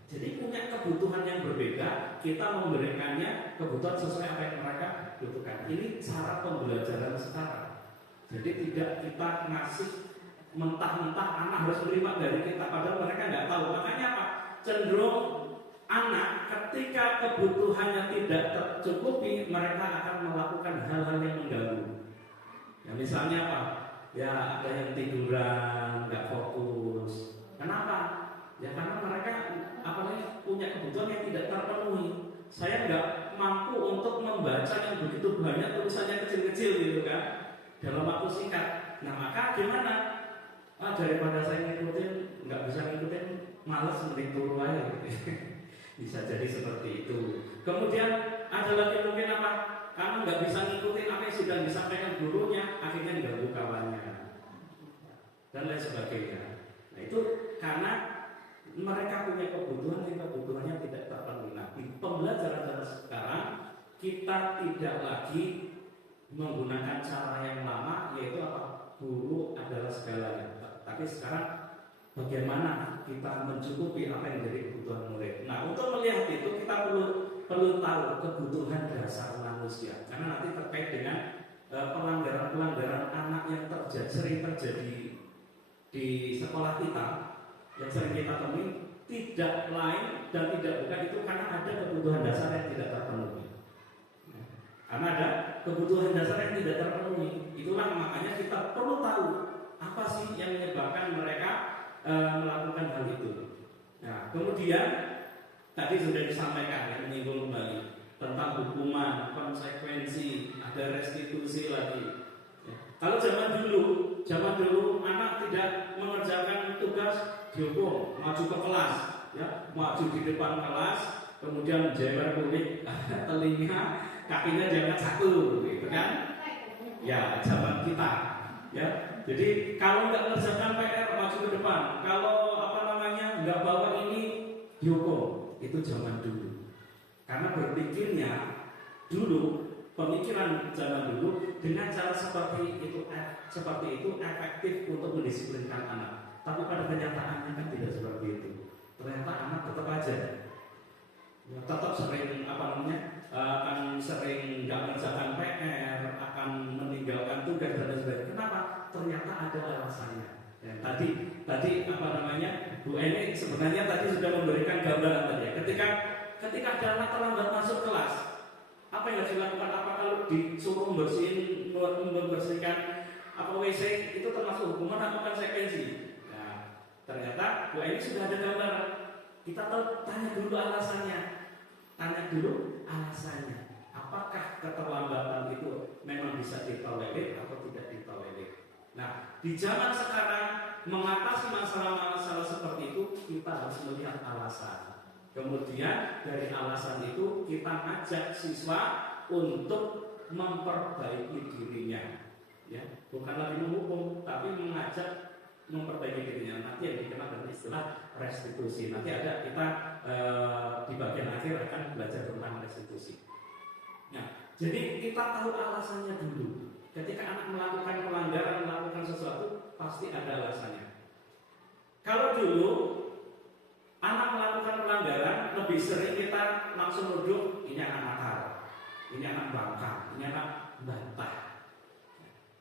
Jadi punya kebutuhan yang berbeda, kita memberikannya kebutuhan sesuai apa yang mereka butuhkan. Ini cara pembelajaran sekarang. Jadi tidak kita ngasih mentah-mentah anak harus menerima dari kita, padahal mereka nggak tahu. Makanya apa? Cenderung anak ketika kebutuhannya tidak tercukupi, mereka akan melakukan hal-hal yang mengganggu. Ya, misalnya apa? Ya ada yang tiduran, nggak fokus. Kenapa? Ya karena mereka punya kebutuhan yang tidak terpenuhi. Saya nggak mampu untuk membaca yang begitu banyak tulisannya kecil-kecil gitu kan, dalam waktu singkat. Nah maka gimana? Daripada saya ngikutin, nggak bisa ngikutin, malas mending turu aja gitu. Bisa jadi seperti itu. Kemudian ada lagi mungkin kamu nggak bisa ngikutin apa yang sudah disampaikan gurunya, akhirnya ganggu kawannya dan lain sebagainya. Nah itu karena mereka punya kebutuhan yang kebutuhannya tidak terpenuhi. Nah, di pembelajaran zaman sekarang kita tidak lagi menggunakan cara yang lama, yaitu guru adalah segalanya. Tapi sekarang bagaimana kita mencukupi apa yang menjadi kebutuhan murid. Nah, untuk melihat itu kita perlu tahu kebutuhan dasar manusia, karena nanti terkait dengan pelanggaran-pelanggaran anak yang sering terjadi di sekolah kita, yang sering kita temui, tidak lain dan tidak bukan itu karena ada kebutuhan dasar yang tidak terpenuhi. Karena ada kebutuhan dasar yang tidak terpenuhi, itulah makanya kita perlu tahu apa sih yang menyebabkan mereka melakukan hal itu. Nah, kemudian tadi sudah disampaikan yang menyinggung kembali tentang hukuman, konsekuensi, ada restitusi lagi. Kalau zaman dulu anak tidak mengerjakan tugas dihukum, maju ke kelas, ya, maju di depan kelas, kemudian jewer kulit, telinga, kakinya jangan satu, gitu kan? Ya, zaman kita, ya. Jadi kalau nggak mengerjakan PR maju ke depan, kalau nggak bawa ini dihukum. itu zaman dulu. Karena berpikirnya dulu, pemikiran zaman dulu dengan cara seperti itu efektif untuk mendisiplinkan anak. Tapi pada kenyataannya kan tidak seperti itu. Ternyata anak tetap aja tetap sering akan sering nggak mengerjakan PR, akan meninggalkan tugas dan sebagainya. Kenapa? Ternyata ada alasannya. Ya, tadi Bu Eni sebenarnya tadi sudah memberikan gambaran tadi ya. Ketika ada anak terlambat masuk kelas, apa yang harus dilakukan? Apa kalau disuruh membersihkan WC itu termasuk hukuman atau konsekuensi? Nah, ternyata Bu Eni sudah ada gambaran. Kita tanya dulu alasannya. Apakah keterlambatan itu memang bisa ditolerir atau tidak ditolerir? Nah, di zaman sekarang mengatasi masalah-masalah seperti itu kita harus melihat alasan. Kemudian dari alasan itu kita ngajak siswa untuk memperbaiki dirinya, ya, bukan lagi menghukum, tapi mengajak memperbaiki dirinya. Nanti yang dikenal dengan istilah restitusi. Nanti ada kita di bagian akhir akan belajar tentang restitusi. Nah, jadi kita tahu alasannya dulu. Ketika anak melakukan pelanggaran, melakukan sesuatu, pasti ada alasannya. Kalau dulu anak melakukan pelanggaran, lebih sering kita langsung nuduh ini anak nakal, ini anak bangkang, ini anak bantah.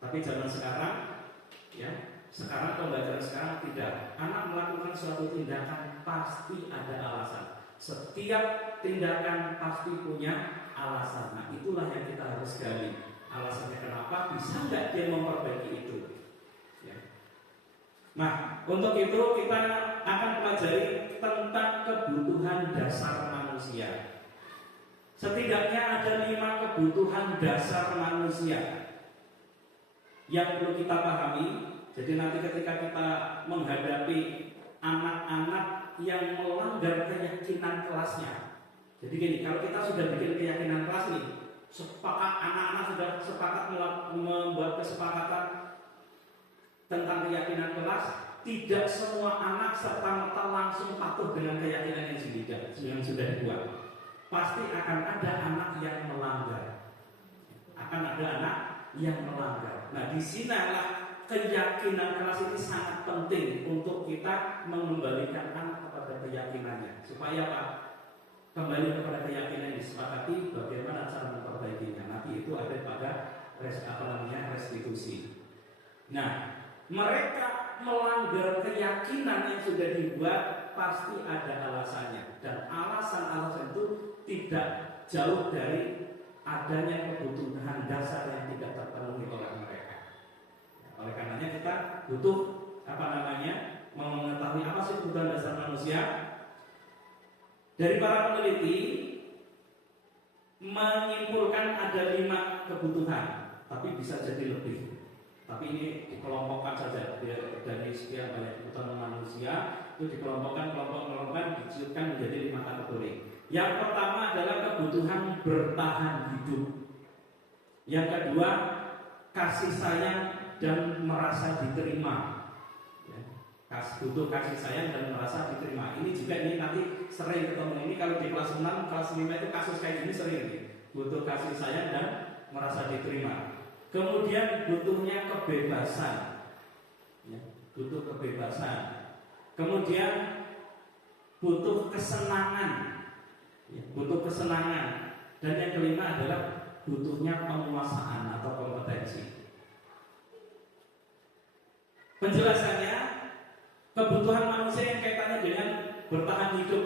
Tapi zaman sekarang, ya, pembelajaran sekarang tidak. Anak melakukan suatu tindakan pasti ada alasan. Setiap tindakan pasti punya alasan. Nah, itulah yang kita harus gali. Alasannya kenapa, bisa nggak dia memperbaiki itu? Ya. Nah, untuk itu kita akan pelajari tentang kebutuhan dasar manusia. Setidaknya ada 5 kebutuhan dasar manusia yang perlu kita pahami. Jadi nanti ketika kita menghadapi anak-anak yang melanggar keyakinan kelasnya, jadi gini, kalau kita sudah bikin keyakinan kelas nih, anak-anak sudah sepakat membuat kesepakatan tentang keyakinan kelas, tidak semua anak serta-merta langsung patuh dengan keyakinan yang sudah dibuat. Pasti akan ada anak yang melanggar. Nah, di sinilah keyakinan kelas ini sangat penting untuk kita mengembalikan anak kepada keyakinannya. Supaya apa? Kembali kepada keyakinan yang disepakati, bagaimana cara memperbaikinya. Nanti itu ada pada restitusi. Nah, mereka melanggar keyakinan yang sudah dibuat pasti ada alasannya, dan alasan-alasan itu tidak jauh dari adanya kebutuhan dasar yang tidak terpenuhi oleh mereka. Oleh karenanya kita butuh mengetahui apa sih kebutuhan dasar manusia. Dari para peneliti menyimpulkan ada 5 kebutuhan, tapi bisa jadi lebih. Tapi ini dikelompokkan saja dari sekian banyak kebutuhan manusia, itu dikelompokkan, diciptakan menjadi 5 kategori. Yang pertama adalah kebutuhan bertahan hidup. Yang kedua, kasih sayang dan merasa diterima. Butuh kasih sayang dan merasa diterima. Ini juga nanti sering ketemu. Ini kalau di kelas 6, kelas 5 itu kasus kayak gini sering. Butuh kasih sayang dan merasa diterima. Kemudian butuhnya kebebasan. Butuh kebebasan. Kemudian butuh kesenangan. Butuh kesenangan. Dan yang kelima adalah butuhnya penguasaan atau kompetensi. Penjelasannya, kebutuhan manusia yang kaitannya dengan bertahan hidup.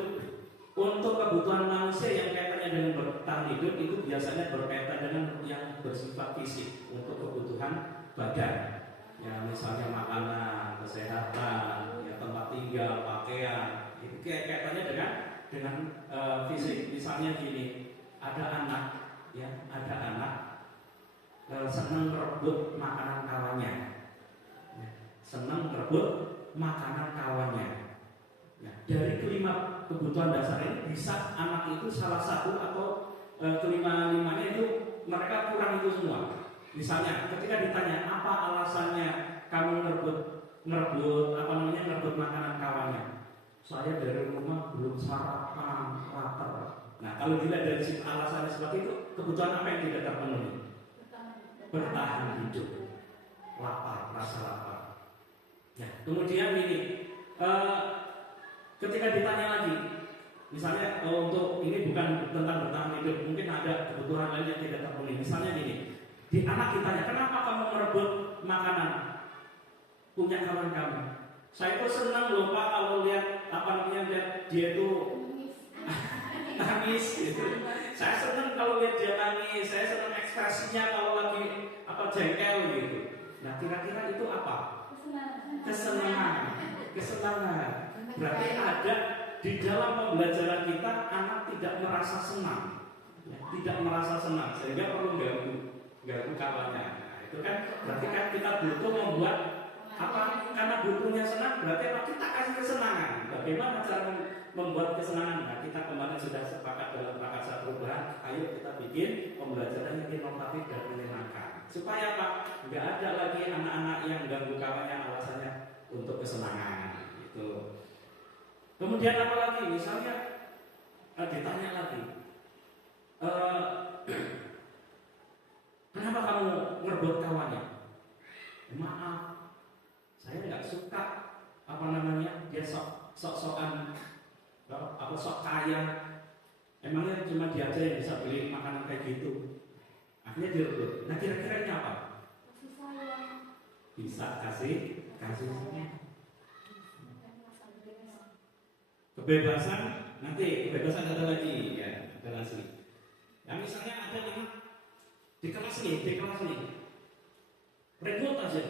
Untuk kebutuhan manusia yang kaitannya dengan bertahan hidup itu biasanya berkaitan dengan yang bersifat fisik. Untuk kebutuhan badan, ya misalnya makanan, kesehatan, ya tempat tinggal, pakaian, itu kaitannya dengan fisik. Misalnya gini, ada anak senang merebut makanan kawannya. Dari kelima kebutuhan dasar ini bisa anak itu salah satu atau kelima-limanya itu mereka kurang itu semua. Misalnya ketika ditanya apa alasannya kamu merebut makanan kawannya, saya dari rumah belum sarapan, lapar. Nah, kalau dilihat dari alasannya seperti itu, kebutuhan apa yang tidak terpenuhi? Bertahan hidup, lapar, rasa lapar. Ya, kemudian ini, ketika ditanya lagi, misalnya untuk ini bukan tentang bertahan hidup, mungkin ada kebutuhan lain yang tidak terpenuhi. Misalnya gini, di anak ditanya, kenapa kamu merebut makanan punya kawan kamu? Saya itu senang loh Pak kalau lihat lihat dia itu nangis gitu. Saya senang kalau lihat dia nangis, saya senang ekspresinya kalau lagi jengkel gitu. Nah, kira-kira itu apa? Kesenangan. Berarti ada di dalam pembelajaran kita anak tidak merasa senang, ya, tidak merasa senang sehingga perlu ganggu kawannya. Nah, itu kan berarti kan kita butuh membuat apa? Karena butuhnya senang berarti apa? Kita kasih kesenangan. Bagaimana cara membuat kesenangan? Nah, kita kemarin sudah sepakat dalam prakarsa perubahan. Ayo kita bikin pembelajaran yang inovatif dan menyenangkan. Supaya apa? Nggak ada lagi anak-anak yang ganggu kawannya alasannya untuk kesenangan. Gitu. Kemudian apa lagi? Misalnya ditanya lagi, kenapa kamu ngerebut kawannya? Maaf, saya nggak suka dia sok-sokan sok kaya. Emangnya cuma dia aja yang bisa beli makanan kayak gitu. Akhirnya direbut. Nah, kira-kira ini apa? Bisa kasih kebebasan. Nanti kebebasan ada lagi ya, ada lagi. Yang misalnya ada anak di kelas nih rekrut aja.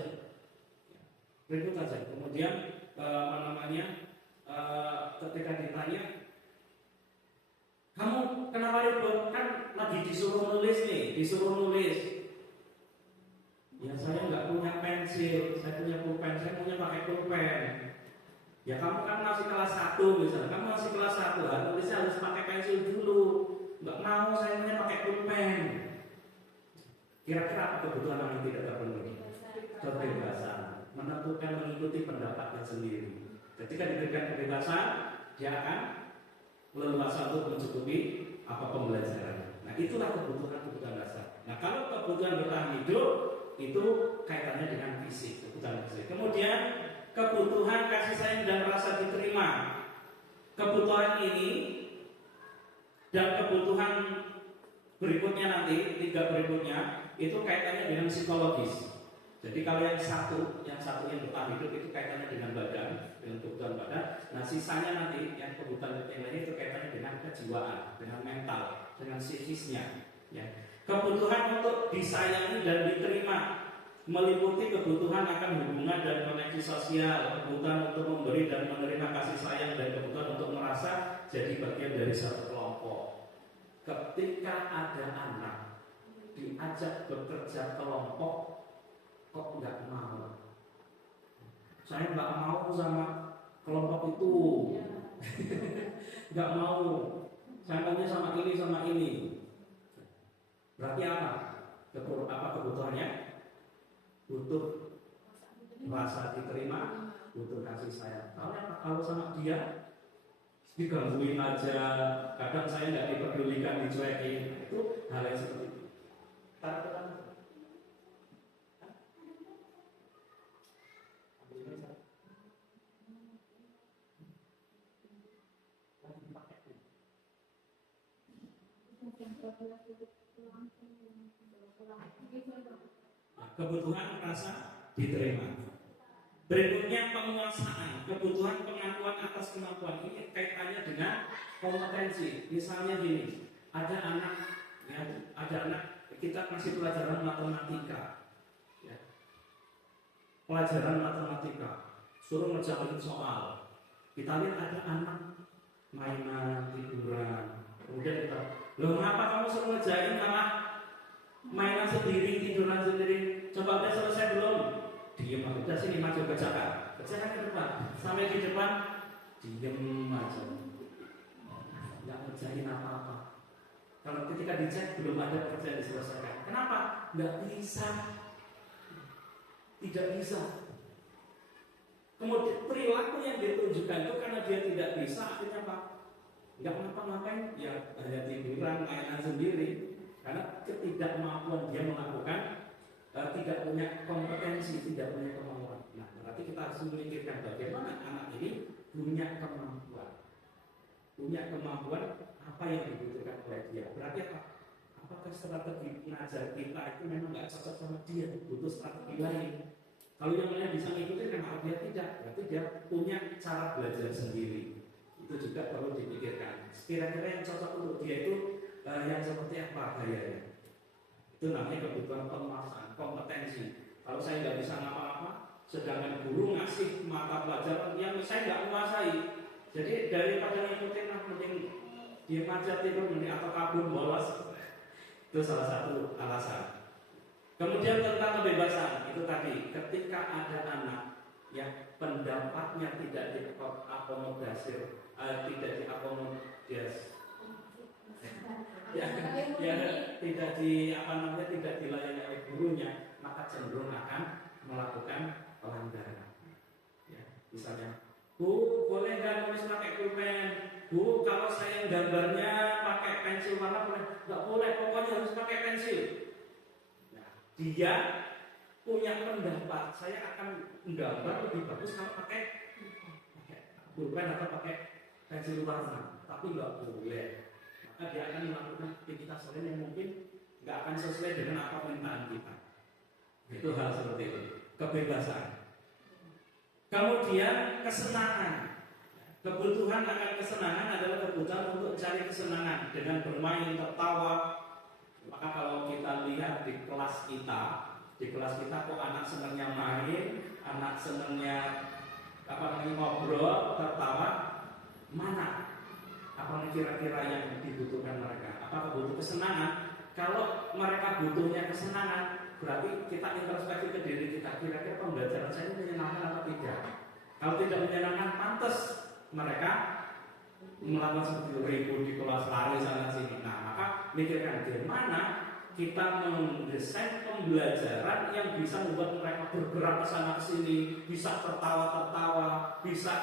Kemudian ketika ditanya, kamu kenapa ribut? Kan lagi disuruh nulis. Ya saya nggak punya pensil, saya punya pulpen, saya punya pakai pulpen. Ya kamu kan masih kelas 1 misalnya, kamu masih kelas 1, nulisnya harus pakai pensil dulu. Nggak mau, saya punya pakai pulpen. Kira-kira apa kebutuhan yang tidak terpenuhi? Kebebasan, menentukan mengikuti pendapatnya sendiri. Ketika diberikan kebebasan, dia akan leluasa untuk mencukupi pembelajaran. Nah, itulah kebutuhan dasar. Nah, kalau kebutuhan bertahan hidup itu kaitannya dengan fisik, kebutuhan fisik. Kemudian kebutuhan kasih sayang dan rasa diterima. Kebutuhan ini dan kebutuhan berikutnya nanti, 3 berikutnya itu kaitannya dengan psikologis. Jadi kalau yang satu yang bertahan hidup itu kaitannya dengan badan, dengan kebutuhan badan. Nah, sisanya nanti yang kebutuhan yang lainnya itu kaitannya dengan kejiwaan, dengan mental, dengan psikisnya. Ya. Kebutuhan untuk disayangi dan diterima meliputi kebutuhan akan hubungan dan koneksi sosial, kebutuhan untuk memberi dan menerima kasih sayang, dan kebutuhan untuk merasa jadi bagian dari satu kelompok. Ketika ada anak diajak bekerja kelompok, kok nggak mau? Saya nggak mau sama kelompok itu, nggak mau. Saya maunya sama ini. Berarti apa? Kebutuhannya? Butuh rasa diterima, butuh kasih sayang. Kalau sama dia digangguin aja, kadang saya nggak dipedulikan, dicuekin, itu hal yang seperti itu. Kebutuhan rasa diterima. Berikutnya penguasaan, kebutuhan pengakuan atas kemampuan. Ini kaitannya dengan kompetensi. Misalnya gini, ada anak kita masih pelajaran matematika, ya. Pelajaran matematika, suruh ngerjain soal. Kita lihat ada anak mainan, tiduran. Kemudian kita, loh kenapa kamu suruh ngerjain malah mainan sendiri, tiduran sendiri? Coba udah selesai belum? Diem, udah sini maju kerjakan ke depan. Sampai di depan diem aja, nggak ngerjain apa-apa. Kalau ketika dicek belum ada kerjaan diselesaikan. Kenapa? Nggak bisa, tidak bisa. Kemudian perilaku yang ditunjukkan itu karena dia tidak bisa, akhirnya apa? Nggak ngapa-ngapain, ya hanya tiduran, mainan sendiri. Karena ketidakmampuan dia melakukan, tidak punya kompetensi, tidak punya kemampuan. Nah, berarti kita harus memikirkan bagaimana anak ini punya kemampuan apa yang dibutuhkan oleh dia. Berarti apa? Apakah strategi mengajar kita itu memang nggak cocok sama dia, butuh strategi lain? Kalau yang lain bisa ngikutin, kenapa dia tidak? Berarti dia punya cara belajar sendiri. Itu juga perlu dipikirkan. Kira-kira yang cocok untuk dia itu yang seperti apa gayanya? Itu namanya kebutuhan penguasaan, kompetensi. Kalau saya nggak bisa ngapa-ngapa, sedangkan guru ngasih mata pelajaran yang saya nggak menguasai, jadi daripada ngikutin, mending dia aja tidur, atau kabur bolos. Itu salah satu alasan. Kemudian tentang kebebasan, itu tadi, ketika ada anak yang pendapatnya tidak diakomodasi, tidak dilayani oleh gurunya, maka cenderung akan melakukan pelanggaran. Ya, misalnya, Bu, boleh nggak nulis pakai pulpen? Bu, kalau saya gambarnya pakai pensil warna boleh? Nggak boleh, pokoknya harus pakai pensil. Dia punya pendapat, saya akan menggambar lebih bagus kalau pakai pulpen atau pakai pensil warna, tapi nggak boleh. Maka dia akan melakukan aktivitas lain yang mungkin nggak akan sesuai dengan apa permintaan kita. Itu hal seperti itu, kebebasan. Kemudian kesenangan. Kebutuhan akan kesenangan adalah kebutuhan untuk cari kesenangan dengan bermain, tertawa. Maka kalau kita lihat di kelas kita kok anak senangnya main, anak senangnya ngobrol, tertawa, mana? Apa kira-kira yang dibutuhkan mereka? Apakah butuh kesenangan? Kalau mereka butuhnya kesenangan, berarti kita introspeksi ke diri kita. Kira-kira pembelajaran saya ini menyenangkan atau tidak? Kalau tidak menyenangkan, pantas mereka melakukan seperti ribu di kelas lari sana sini. Nah, maka mikirkan bagaimana kita mendesain pembelajaran yang bisa membuat mereka bergerak ke sana ke sini, bisa tertawa-tertawa, bisa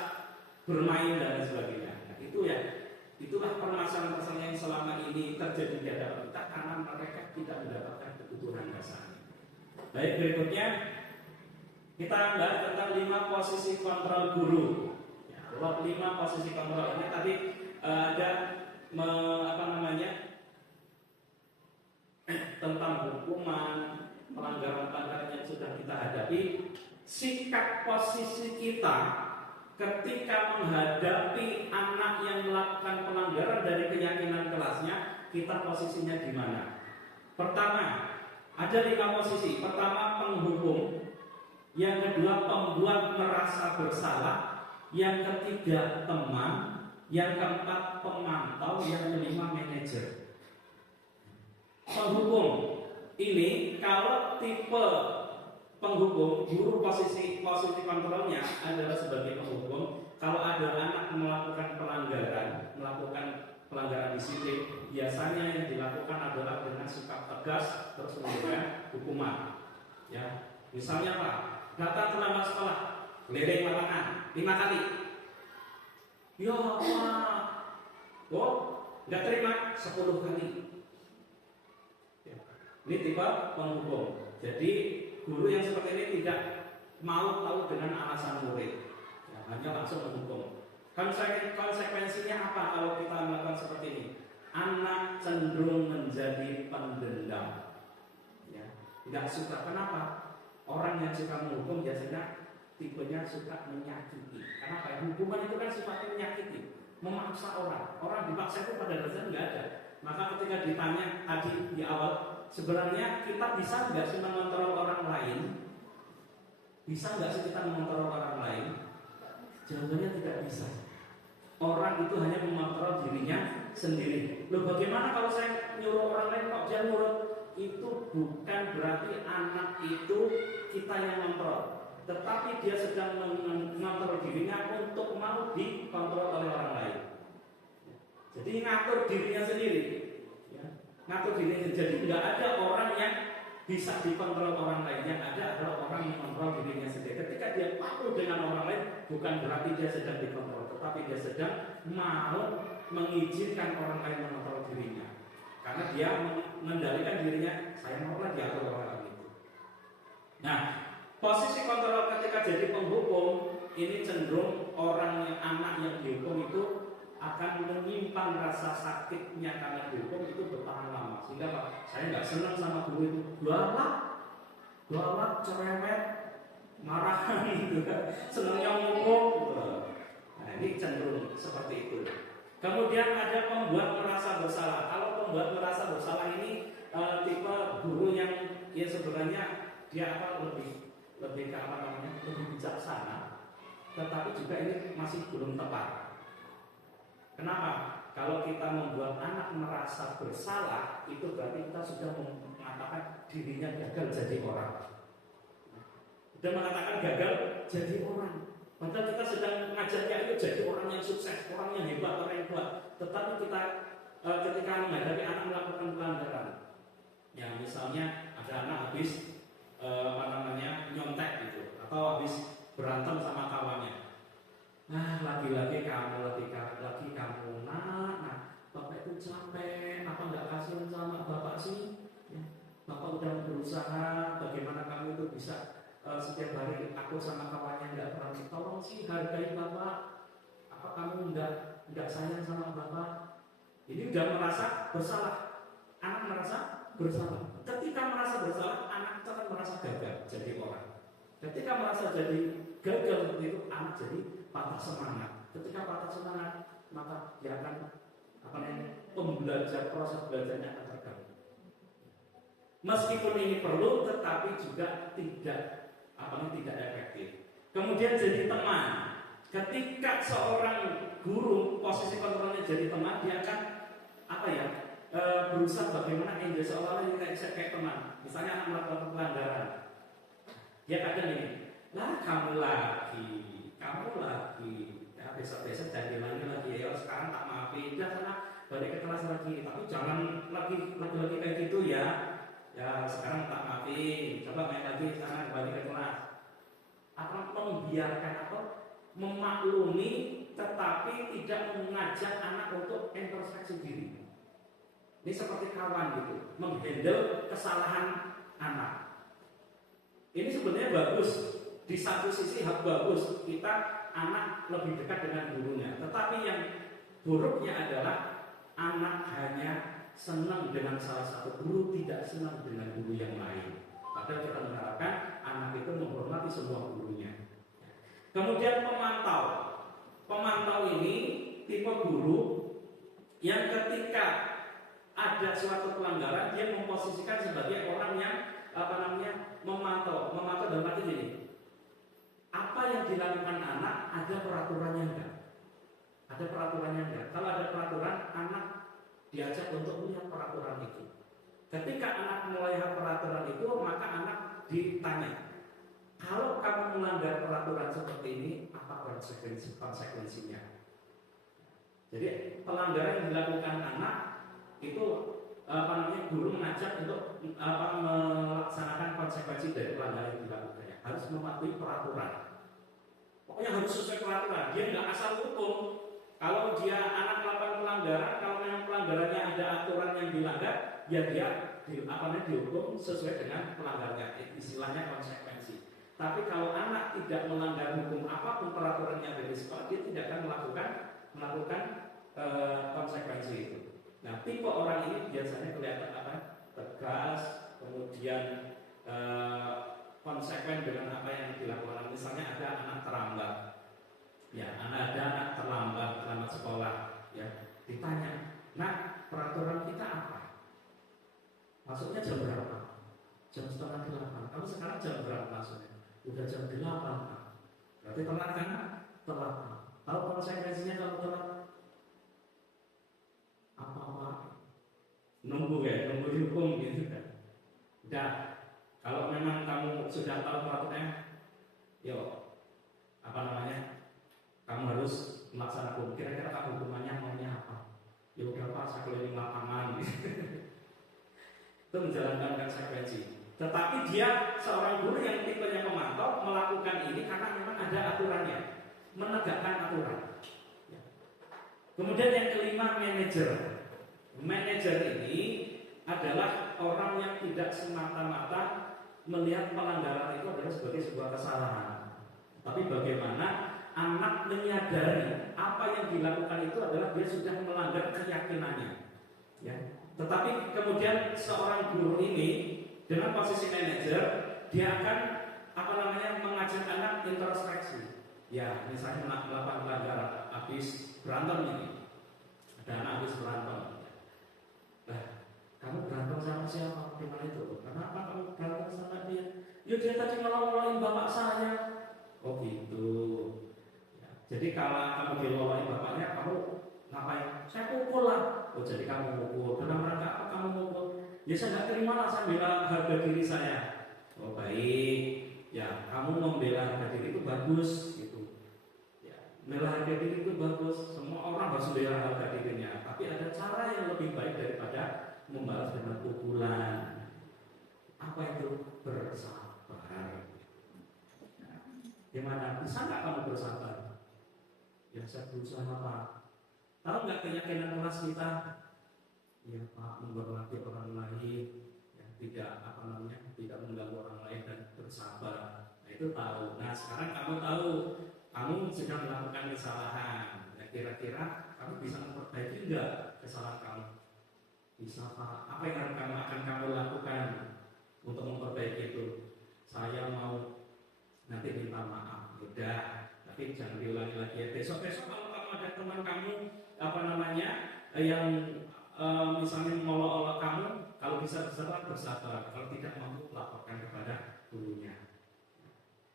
bermain dan sebagainya. Nah, itulah permasalahan-permasalahan yang selama ini terjadi di hadapan kita karena mereka tidak mendapatkan kebutuhan dasar. Baik, berikutnya kita bahas tentang 5 posisi kontrol guru. 5 posisi kontrol ini tadi ada tentang hukuman, pelanggaran-pelanggaran yang sudah kita hadapi. Sikap posisi kita ketika menghadapi anak yang melakukan pelanggaran dari keyakinan kelasnya, kita posisinya di mana? Pertama, ada 5 posisi. Pertama, penghukum. Yang kedua, pembuat merasa bersalah. Yang ketiga, teman. Yang keempat, pemantau. Yang kelima, manajer. Penghukum ini kalau tipe penghukum, guru posisi kontrolnya adalah sebagai penghukum. Kalau ada anak melakukan pelanggaran disiplin, biasanya yang dilakukan adalah dengan sikap tegas terus memberikan hukuman. Ya, misalnya Pak, datang terlambat sekolah, keliling lapangan 5 kali. Ya Pak, nggak terima 10 kali. Ya. Ini tipe penghukum. Jadi guru yang seperti ini tidak mau tahu dengan alasan murid, ya, hanya langsung menghukum. Konsekuensinya apa kalau kita melakukan seperti ini? Anak cenderung menjadi pendendam, ya, tidak suka. Kenapa? Orang yang suka menghukum biasanya tipenya suka menyakiti. Kenapa? Hukuman itu kan sifatnya menyakiti, memaksa orang. Orang dipaksa itu pada dasarnya nggak ada. Maka ketika ditanya tadi di awal, sebenarnya kita bisa nggak sih mengontrol orang lain? Bisa nggak sih kita mengontrol orang lain? Jawabannya tidak bisa. Orang itu hanya mengontrol dirinya sendiri. Loh, bagaimana kalau saya nyuruh orang lain kok dia nurut? Itu bukan berarti anak itu kita yang kontrol, tetapi dia sedang mengontrol dirinya untuk mau dikontrol oleh orang lain. Jadi ngatur dirinya sendiri, ya. Ngatur dirinya. Jadi nggak ada orang yang bisa dikontrol orang lain. Yang ada adalah orang yang mengontrol dirinya sendiri. Ketika dia patuh dengan orang lain, bukan berarti dia sedang dikontrol, tetapi dia sedang mau mengizinkan orang lain mengontrol dirinya. Karena dia mengendalikan dirinya, saya mau lah diatur orang lain itu. Nah, posisi kontrol ketika jadi penghukum ini cenderung orang yang anak yang dihukum itu akan menyimpan rasa sakitnya karena dihukum itu bertahan lama. Sehingga Pak, saya nggak senang sama guru itu, galak, cerewet, marah gitu kan, senangnya ngomong. Nah, ini cenderung seperti itu. Kemudian ada pembuat merasa bersalah. Kalau pembuat merasa bersalah ini tipe guru yang ya sebenarnya dia lebih ke apa namanya, lebih bijaksana, tetapi juga ini masih belum tepat. Kenapa? Kalau kita membuat anak merasa bersalah, itu berarti kita sudah mengatakan dirinya gagal jadi orang. Sudah mengatakan gagal jadi orang. Padahal kita sedang mengajarnya itu jadi orang yang sukses, orang yang hebat, orang yang kuat. Tetapi kita ketika menghadapi anak melakukan pelanggaran, ya misalnya ada anak habis nyontek gitu, atau habis berantem sama kawannya. Nah, lagi-lagi kamu, nah, bapak itu capek, apa nggak kasihan sama bapak sih? Ya, bapak udah berusaha, bagaimana kamu itu bisa setiap hari aku sama kawannya nggak pernah, tolong sih hargai bapak. Apa kamu nggak sayang sama bapak? Ini udah merasa bersalah, anak merasa bersalah. Ketika merasa bersalah, anak itu akan merasa gagal jadi orang. Ketika merasa jadi gagal seperti itu, anak jadi patah semangat. Ketika patah semangat, maka dia akan proses belajarnya akan terganggu. Meskipun ini perlu, tetapi juga tidak efektif. Kemudian jadi teman. Ketika seorang guru posisi kontrolnya jadi teman, dia akan berusaha bagaimana enjoy seolah-olah kayak teman. Misalnya anak melakukan pelanggaran, dia kadang ini, kamu lagi, ya besok-besok jadi lagi, ya sekarang tak maafin, udah sana balik ke kelas lagi, tapi jangan lagi kayak gitu ya. Ya sekarang tak maafin, coba main lagi sana balik ke kelas. Akan membiarkan atau memaklumi, tetapi tidak mengajak anak untuk introspeksi diri. Ini seperti kawan gitu, menghandle kesalahan anak. Ini sebenarnya bagus. Di satu sisi bagus, kita anak lebih dekat dengan gurunya. Tetapi yang buruknya adalah anak hanya senang dengan salah satu guru, tidak senang dengan guru yang lain. Padahal kita mengharapkan anak itu menghormati semua gurunya. Kemudian pemantau ini tipe guru yang ketika ada suatu pelanggaran, dia memposisikan sebagai orang yang memantau dalam arti ini. Apa yang dilakukan anak ada peraturannya enggak? Ada peraturannya enggak? Kalau ada peraturan, anak diajak untuk melihat peraturan itu. Ketika anak melihat peraturan itu, maka anak ditanya, kalau kamu melanggar peraturan seperti ini, apa konsekuensinya? Jadi pelanggaran yang dilakukan anak itu guru mengajak untuk melaksanakan konsekuensi dari pelanggaran yang dilakukannya. Harus mematuhi peraturan. Pokoknya harus sesuai peraturan. Dia nggak asal hukum. Kalau dia anak melakukan pelanggaran, kalau memang pelanggarannya ada aturan yang dilanggar, ya dia dihukum sesuai dengan pelanggarannya. Istilahnya konsekuensi. Tapi kalau anak tidak melanggar hukum apapun peraturannya dari sekolah, dia tidak akan melakukan konsekuensi itu. Nah, tipe orang ini biasanya kelihatan tegas, kemudian konsekuen dengan apa yang dilakukan. Misalnya ada anak terlambat, ya, ada anak terlambat sekolah, ya, ditanya, nah peraturan kita apa? Masuknya jam berapa? Jam 7:30. Kamu sekarang jam berapa masuknya? Udah jam 8. Berarti telat kan? Telat. Tahu konsekuensinya kalau telat? Apa-apa? Nunggu dihukum gitu kan. Udah, kalau memang kamu sudah tahu peraturannya, kamu harus melaksanakan. Kira-kira kamu hukumannya maunya apa? Ya udah Pak, saya keliling lapangan gitu. Itu menjalankan konsekuensi. Tetapi dia seorang guru yang tipenya pemantau melakukan ini karena memang ada aturannya, menegakkan aturan. Kemudian yang kelima, manajer. Manajer ini adalah orang yang tidak semata-mata melihat pelanggaran itu adalah sebagai sebuah kesalahan, tapi bagaimana anak menyadari apa yang dilakukan itu adalah dia sudah melanggar keyakinannya. Ya. Tetapi kemudian seorang guru ini dengan posisi manajer, dia akan mengajak anak introspeksi. Ya, misalnya melakukan pelanggaran, habis berantem ini, ada anak habis berantem. Nah, kamu berantem sama siapa? Gimana itu? Kenapa kamu berantem sama dia? Ya dia tadi ngeloloin bapak saya. Oh gitu. Ya, jadi kalau kamu diloloin bapaknya, kamu ngapain? Saya pukul lah. Oh jadi kamu mukul. Dalam rangka apa kamu mukul? Ya saya nggak terima lah, saya bela harga diri saya. Oh baik. Ya kamu membela harga diri itu bagus gitu. Ya, membela harga diri itu bagus. Semua orang harus membela harga dirinya. Tapi ada cara yang lebih baik daripada membalas dengan pukulan. Apa itu? Bersabar. Gimana? Bisa nggak kamu bersabar? Ya saya berusaha Pak. Tahu nggak keyakinan keras kita? Ya Pak, menghormati orang lain, ya, tidak mengganggu orang lain dan bersabar. Nah itu tahu. Nah sekarang kamu tahu, kamu sudah melakukan kesalahan. Nah kira-kira kamu bisa memperbaiki nggak kesalahan kamu? Bisa Pak. Apa yang akan kamu lakukan untuk memperbaiki itu? Saya mau nanti minta maaf, udah, tapi jangan diulangi lagi ya. Besok kalau kamu ada teman kamu yang misalnya mengolok-olok kamu, kalau bisa bersabar, kalau tidak mampu laporkan kepada gurunya.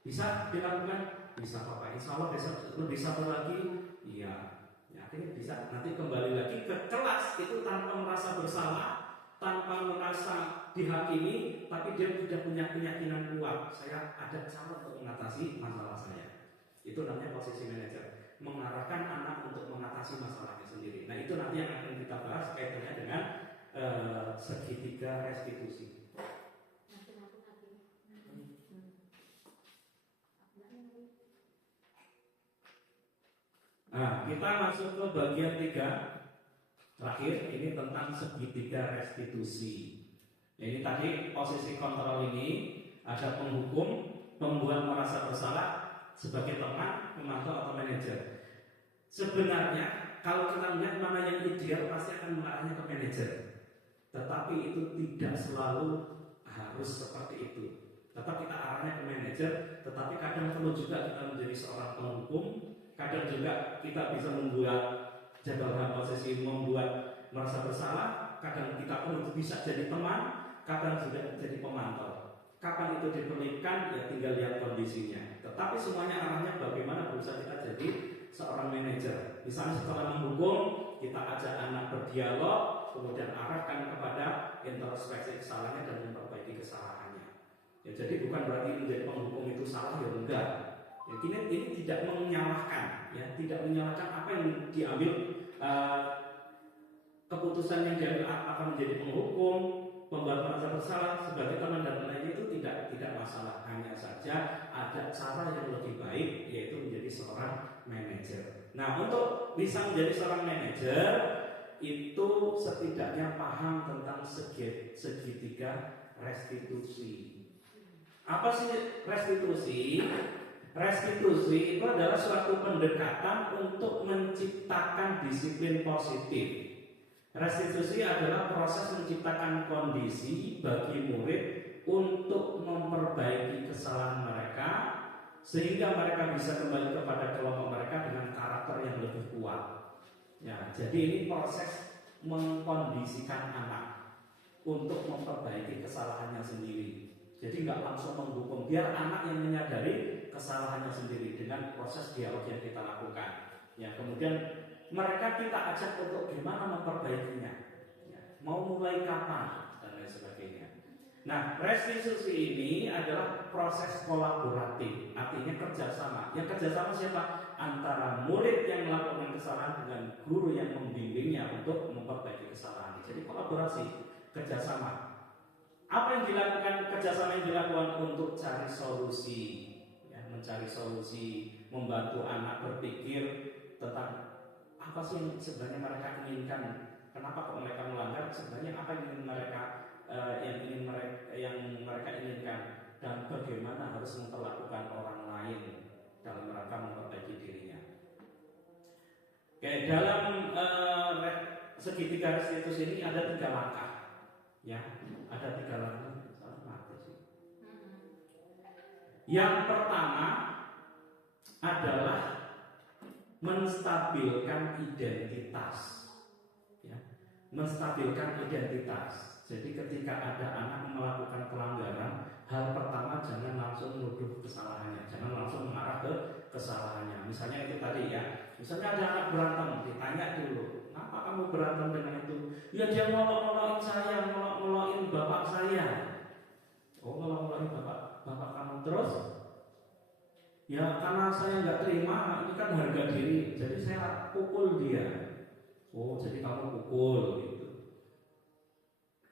Bisa dilakukan, bisa Bapak. Insya Allah besok lebih sabar lagi, iya. Ya, akhirnya bisa nanti kembali lagi ke kelas itu tanpa merasa bersalah, tanpa merasa dihakimi, tapi dia sudah punya keyakinan kuat. Saya ada cara untuk mengatasi masalah saya. Itu namanya posisi manajer, mengarahkan anak untuk mengatasi masalahnya sendiri. Nah itu nanti yang akan kita bahas kaitannya dengan segitiga restitusi. Nah kita masuk ke bagian 3 terakhir, ini tentang segitiga restitusi. Ini tadi posisi kontrol ini ada penghukum, pembuat merasa bersalah sebagai teman, pemantau atau manajer. Sebenarnya kalau kita melihat mana yang ideal pasti akan mengarahnya ke manajer. Tetapi itu tidak selalu harus seperti itu. Tetap kita arahnya ke manajer, tetapi kadang perlu juga kita menjadi seorang penghukum. Kadang juga kita bisa membuat jabatan posisi, membuat merasa bersalah. Kadang kita perlu bisa jadi teman, kadang juga jadi pemantau. Kapan itu diperlukan ya tinggal lihat kondisinya. Tetapi semuanya arahnya bagaimana berusaha kita jadi seorang manajer. Misalnya setelah menghukum, kita ajak anak berdialog, kemudian arahkan kepada introspeksi kesalahannya dan memperbaiki kesalahannya. Ya jadi bukan berarti menjadi penghukum itu salah, ya enggak. Ya, ini tidak menyalahkan, ya tidak menyalahkan apa yang diambil keputusan yang diambil akan menjadi penghukum, membuat merasa bersalah sebagai teman dan lainnya itu tidak masalah. Hanya saja ada cara yang lebih baik, yaitu menjadi seorang manajer. Nah untuk bisa menjadi seorang manajer itu setidaknya paham tentang segitiga restitusi. Apa sih restitusi? Restitusi itu adalah suatu pendekatan untuk menciptakan disiplin positif. Restitusi adalah proses menciptakan kondisi bagi murid untuk memperbaiki kesalahan mereka sehingga mereka bisa kembali kepada kelompok mereka dengan karakter yang lebih kuat. Ya, jadi ini proses mengkondisikan anak untuk memperbaiki kesalahannya sendiri. Jadi nggak langsung menghukum, biar anak yang menyadari kesalahannya sendiri dengan proses dialog yang kita lakukan. Ya, kemudian mereka kita ajak untuk gimana memperbaikinya, ya, mau mulai kapan dan lain sebagainya. Nah, restitusi ini adalah proses kolaboratif, artinya kerjasama. Yang kerjasama siapa? Antara murid yang melakukan kesalahan dengan guru yang membimbingnya untuk memperbaiki kesalahan. Jadi kolaborasi, kerjasama. Apa yang dilakukan, kerjasama yang dilakukan untuk cari solusi, ya, mencari solusi, membantu anak berpikir tentang apa sih yang sebenarnya mereka inginkan, kenapa kok mereka melanggar, sebenarnya apa yang ingin mereka yang mereka inginkan, dan bagaimana harus memperlakukan orang lain dalam rangka memperbaiki dirinya. Oke, dalam segitiga restitusi ini ada 3 langkah, ya, ada 3 langkah. Yang pertama adalah menstabilkan identitas, ya, menstabilkan identitas. Jadi ketika ada anak melakukan pelanggaran, hal pertama jangan langsung menuduh kesalahannya, jangan langsung mengarah ke kesalahannya. Misalnya itu tadi ya, misalnya ada anak berantem, ditanya dulu, kenapa kamu berantem dengan itu? Ya dia ngolok-ngolokin saya, ngolok-ngolokin bapak saya. Oh, ngolok-ngolokin bapak kamu terus? Ya karena saya nggak terima, ini kan harga diri, jadi saya pukul dia. Oh, jadi kamu pukul gitu.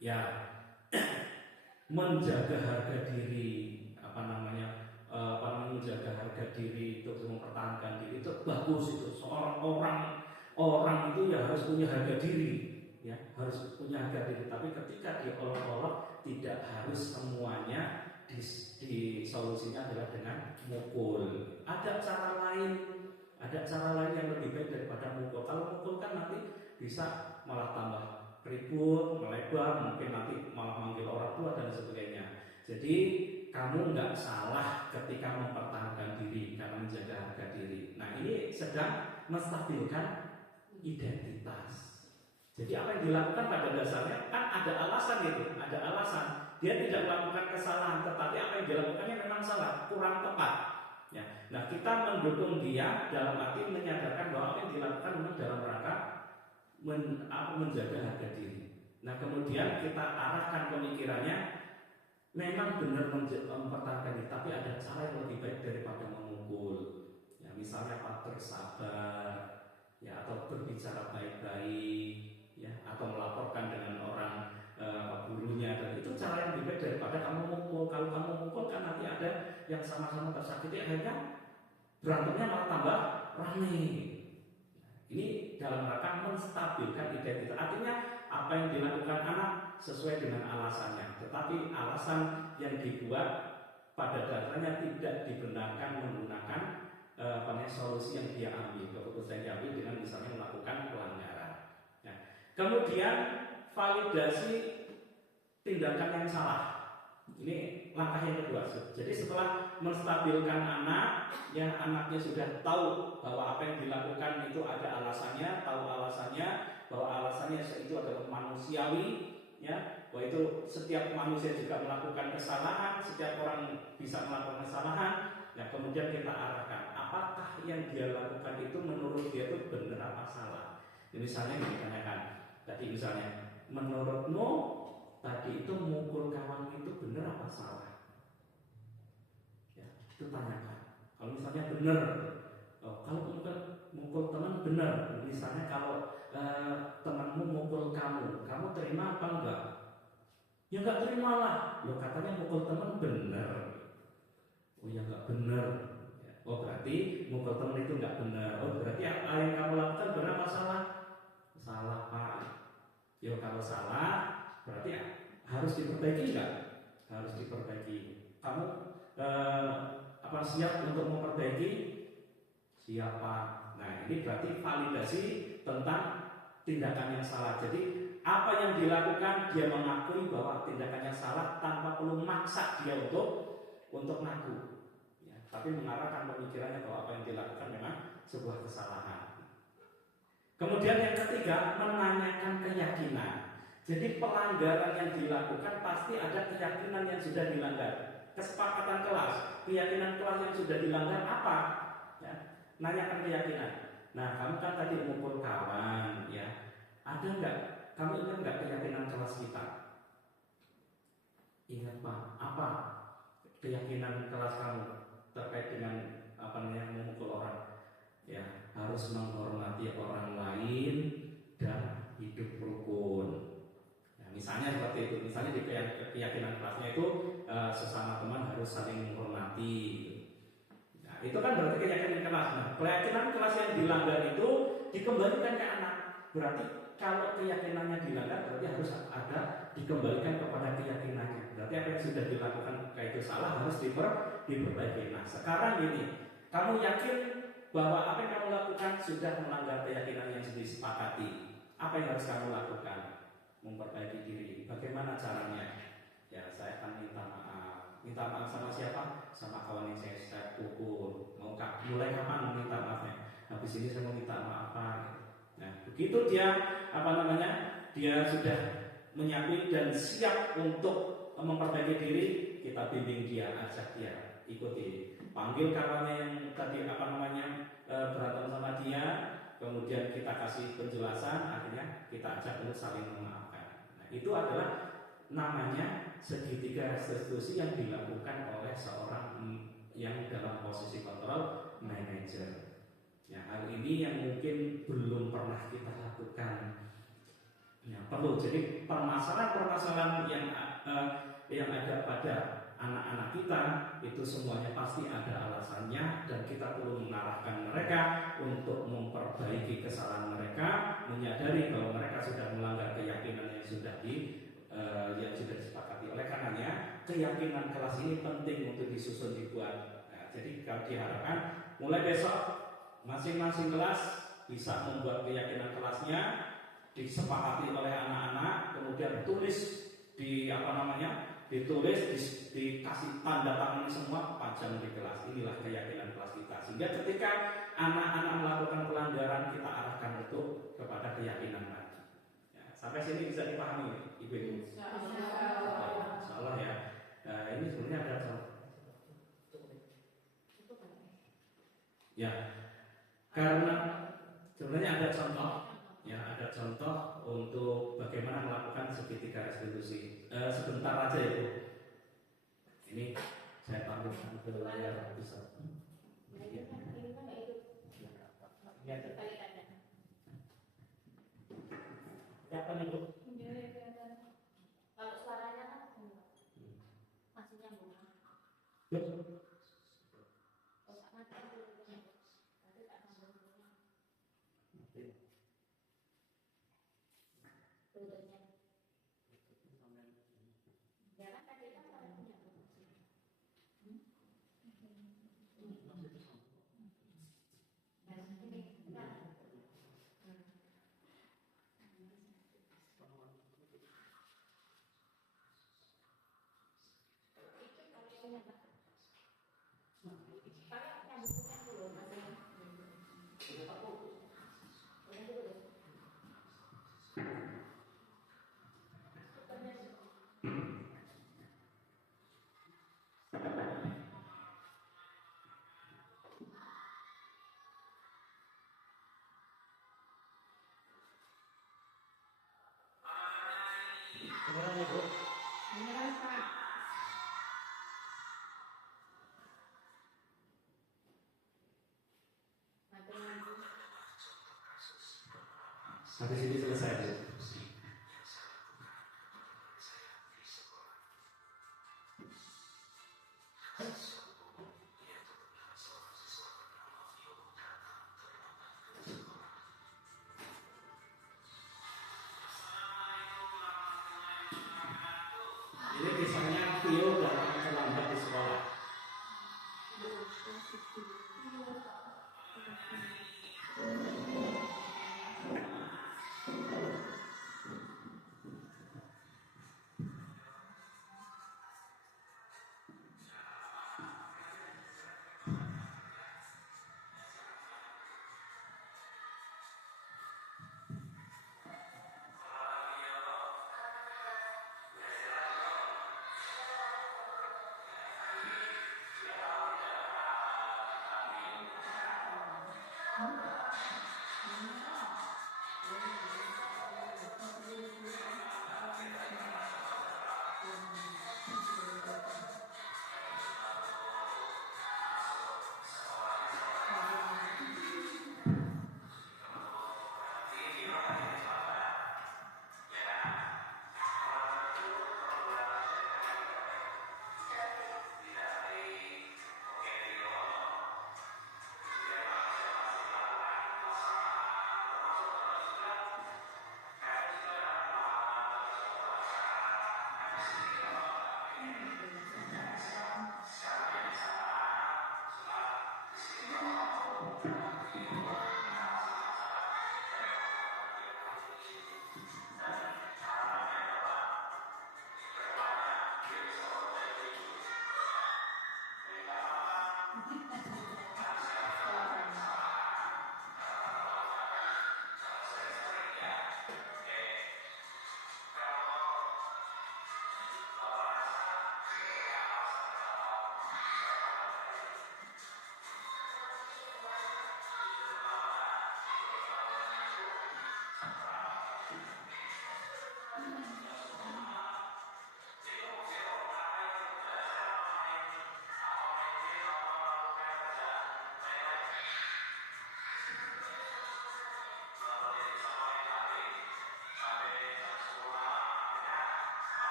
Ya, menjaga harga diri, menjaga harga diri untuk mempertahankan diri itu bagus itu. Seorang orang itu ya harus punya harga diri, ya harus punya harga diri. Tapi ketika diolok-olok, tidak harus semuanya di solusinya adalah dengan mukul. Ada cara lain yang lebih baik daripada mukul. Kalau mukul kan nanti bisa malah tambah ribut, melebar, mungkin nanti malah manggil orang tua dan sebagainya. Jadi kamu nggak salah ketika mempertahankan diri karena menjaga harga diri. Nah ini sedang menstabilkan identitas. Jadi apa yang dilakukan pada dasarnya kan ada alasan itu, ada alasan. Dia tidak melakukan kesalahan, tetapi apa yang dilakukannya memang salah, kurang tepat. Ya. Nah kita mendukung dia dalam arti menyadarkan bahwa apa yang dilakukan memang dalam rangka menjaga harga diri. Nah kemudian kita arahkan pemikirannya, memang benar mempertahankan diri, tapi ada cara yang lebih baik daripada memukul. Ya misalnya bersabar, ya atau berbicara baik-baik, ya atau melaporkan dengan orang gurunya, dan itu cara yang lebih baik daripada kamu mukul. Kalau kamu mukul kan nanti ada yang sama-sama tersakiti, akhirnya berantemnya malah tambah rame. Ini dalam rangka menstabilkan identitas. Artinya apa yang dilakukan anak sesuai dengan alasannya, tetapi alasan yang dibuat pada dasarnya tidak dibenarkan menggunakan solusi yang dia ambil, keputusan yang diambil dengan misalnya melakukan pelanggaran. Ya. Kemudian validasi tindakan yang salah. Ini langkah yang kedua. Jadi setelah menstabilkan anak, yang anaknya sudah tahu bahwa apa yang dilakukan itu ada alasannya, tahu alasannya, bahwa alasannya itu adalah manusiawi, ya, bahwa itu setiap manusia juga melakukan kesalahan, setiap orang bisa melakukan kesalahan. Nah, kemudian kita arahkan, apakah yang dia lakukan itu menurut dia itu benar apa salah? Jadi misalnya ditanyakan tadi, misalnya menurutmu tadi itu mukul kawan itu benar apa salah? Ya, itu tanyakan. Kalau misalnya benar, kalau mukul teman benar. Misalnya kalau temanmu mukul kamu terima apa enggak? Ya enggak terima lah. Lo katanya mukul teman benar. Oh ya enggak benar. Ya. Oh berarti mukul teman itu enggak benar. Oh berarti apa yang kamu lakukan benar apa salah? Salah Pak. Ya kalau salah berarti harus diperbaiki enggak? Harus diperbaiki. Kamu siap untuk memperbaiki? Siapa? Nah ini berarti validasi tentang tindakan yang salah. Jadi apa yang dilakukan dia mengakui bahwa tindakannya salah tanpa perlu maksa dia untuk ngaku, ya, tapi mengarahkan pemikirannya bahwa apa yang dilakukan memang sebuah kesalahan. Kemudian yang ketiga, menanyakan keyakinan. Jadi pelanggaran yang dilakukan pasti ada keyakinan yang sudah dilanggar. Kesepakatan kelas, keyakinan kelas yang sudah dilanggar apa? Ya, nanyakan keyakinan. Nah, kamu kan tadi mukul kawan, ya. Ada enggak? Kamu ingat enggak keyakinan kelas kita? Ingat Pak, apa keyakinan kelas kamu terkait dengan memukul orang? Ya, harus menghormati orang lain dan hidup rukun. Misalnya seperti itu. Misalnya di keyakinan kelasnya itu sesama teman harus saling menghormati. Nah, itu kan berarti keyakinan kelas. Nah, keyakinan kelas yang dilanggar itu dikembalikan ke anak. Berarti kalau keyakinannya dilanggar berarti harus ada dikembalikan kepada keyakinannya. Berarti apa yang sudah dilakukan kayak itu salah harus diperbaiki. Nah, sekarang ini kamu yakin bahwa apa yang kamu lakukan sudah melanggar keyakinan yang sudah disepakati. Apa yang harus kamu lakukan? Memperbaiki diri. Bagaimana caranya? Ya, saya akan minta maaf. Minta maaf sama siapa? Sama kawan yang saya pukul. Mulai kapan minta maafnya? Habis ini saya mau minta maaf Pak. Nah, begitu dia dia sudah menyakui dan siap untuk memperbaiki diri, kita bimbing dia, ajak dia, ikuti, panggil kawannya yang tadi berantem sama dia, kemudian kita kasih penjelasan, akhirnya kita ajak untuk saling memaafkan. Nah, itu adalah namanya segitiga restitusi yang dilakukan oleh seorang yang dalam posisi kontrol manager. Ya, hal ini yang mungkin belum pernah kita lakukan. Ya, perlu. Jadi permasalahan-permasalahan yang ada pada anak-anak kita itu semuanya pasti ada alasannya, dan kita perlu mengarahkan mereka untuk memperbaiki kesalahan mereka, menyadari bahwa mereka sudah melanggar keyakinan yang sudah disepakati. Oleh karenanya keyakinan kelas ini penting untuk disusun, dibuat. Nah, jadi kalau diharapkan mulai besok masing-masing kelas bisa membuat keyakinan kelasnya, disepakati oleh anak-anak, kemudian dikasih tanda tangan semua, pajang di kelas. Inilah keyakinan kelas kita, sehingga ketika anak-anak melakukan pelanggaran kita arahkan untuk kepada keyakinan lagi. Ya, sampai sini bisa dipahami Ibu-ibu? Insya Allah ya. Nah, ini sebenarnya ada ya, karena sebenarnya ada contoh. Ya, ada contoh untuk bagaimana melakukan segitiga restitusi. Sebentar aja ya Bu. Ini saya tampilkan ke layar besar. Siapa nih Bu? Kalau suaranya kan masih nyambung. Kemudian Bu. Sampai sini selesai Bu. Ini kisahnya Vio datang terlambat di sekolah.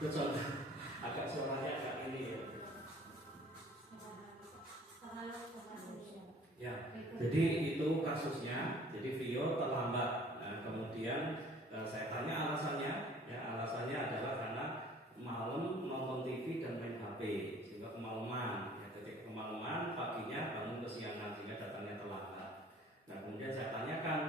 Itu contoh agak suaranya agak ini ya. Ya, jadi itu kasusnya. Jadi Vio terlambat. Nah, kemudian saya tanya alasannya. Ya, alasannya adalah karena malam nonton TV dan main HP sehingga kemalaman. Ya, ketika kemalaman paginya bangun kesiangan sehingga datangnya terlambat. Nah, kemudian saya tanyakan,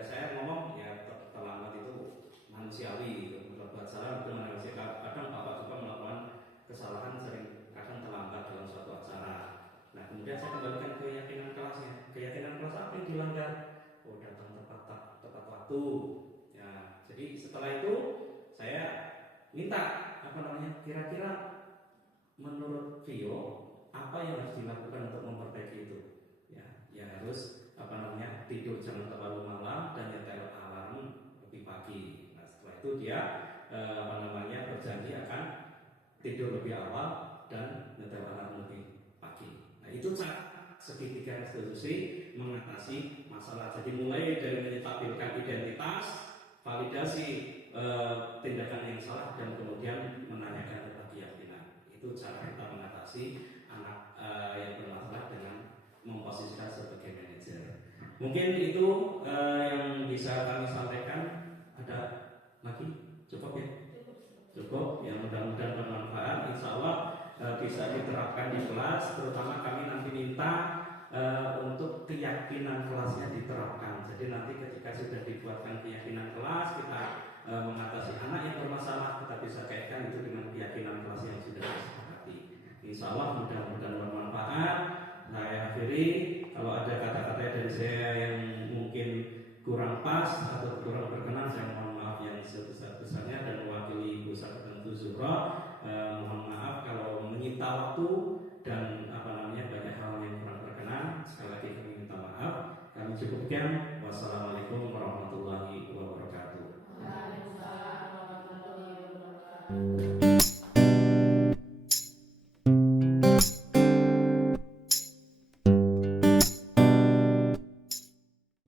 saya ngomong ya terlambat itu manusiawi, berbuat salah itu manusia. Kadang bapak juga melakukan kesalahan, sering kadang terlambat dalam suatu acara. Nah, kemudian saya kembalikan keyakinan kelasnya. Keyakinan kelas apa yang dilanggar? Oh, datang tepat waktu. Ya, jadi setelah itu saya minta kira-kira menurut Vio apa yang harus dilakukan untuk memperbaiki itu? Ya harus tidur jangan terlalu malam dan nyetel alarm lebih pagi. Nah, setelah itu dia berjanji akan tidur lebih awal dan nyetel alarm lebih pagi. Nah, itu cara segitiga restitusi mengatasi masalah. Jadi mulai dari menstabilkan identitas, validasi tindakan yang salah, dan kemudian menanyakan tentang keyakinan. Itu cara kita mengatasi anak yang bermasalah dengan memposisikan sebagai manajer. Mungkin itu yang bisa kami sampaikan. Ada lagi? Cukup ya? Cukup. Yang mudah-mudahan bermanfaat. Insya Allah bisa diterapkan di kelas. Terutama kami nanti minta untuk keyakinan kelasnya diterapkan. Jadi nanti ketika sudah dibuatkan keyakinan kelas, kita mengatasi anak yang bermasalah, kita bisa kaitkan itu dengan keyakinan kelas yang sudah disepakati. Insya Allah mudah-mudahan bermanfaat. Saya akhiri, kalau ada kata-kata dari saya yang mungkin kurang pas atau kurang berkenan, saya mohon maaf yang sebesar-besarnya, dan mewakili Ibu Sakit Zuhro mohon maaf kalau menyita waktu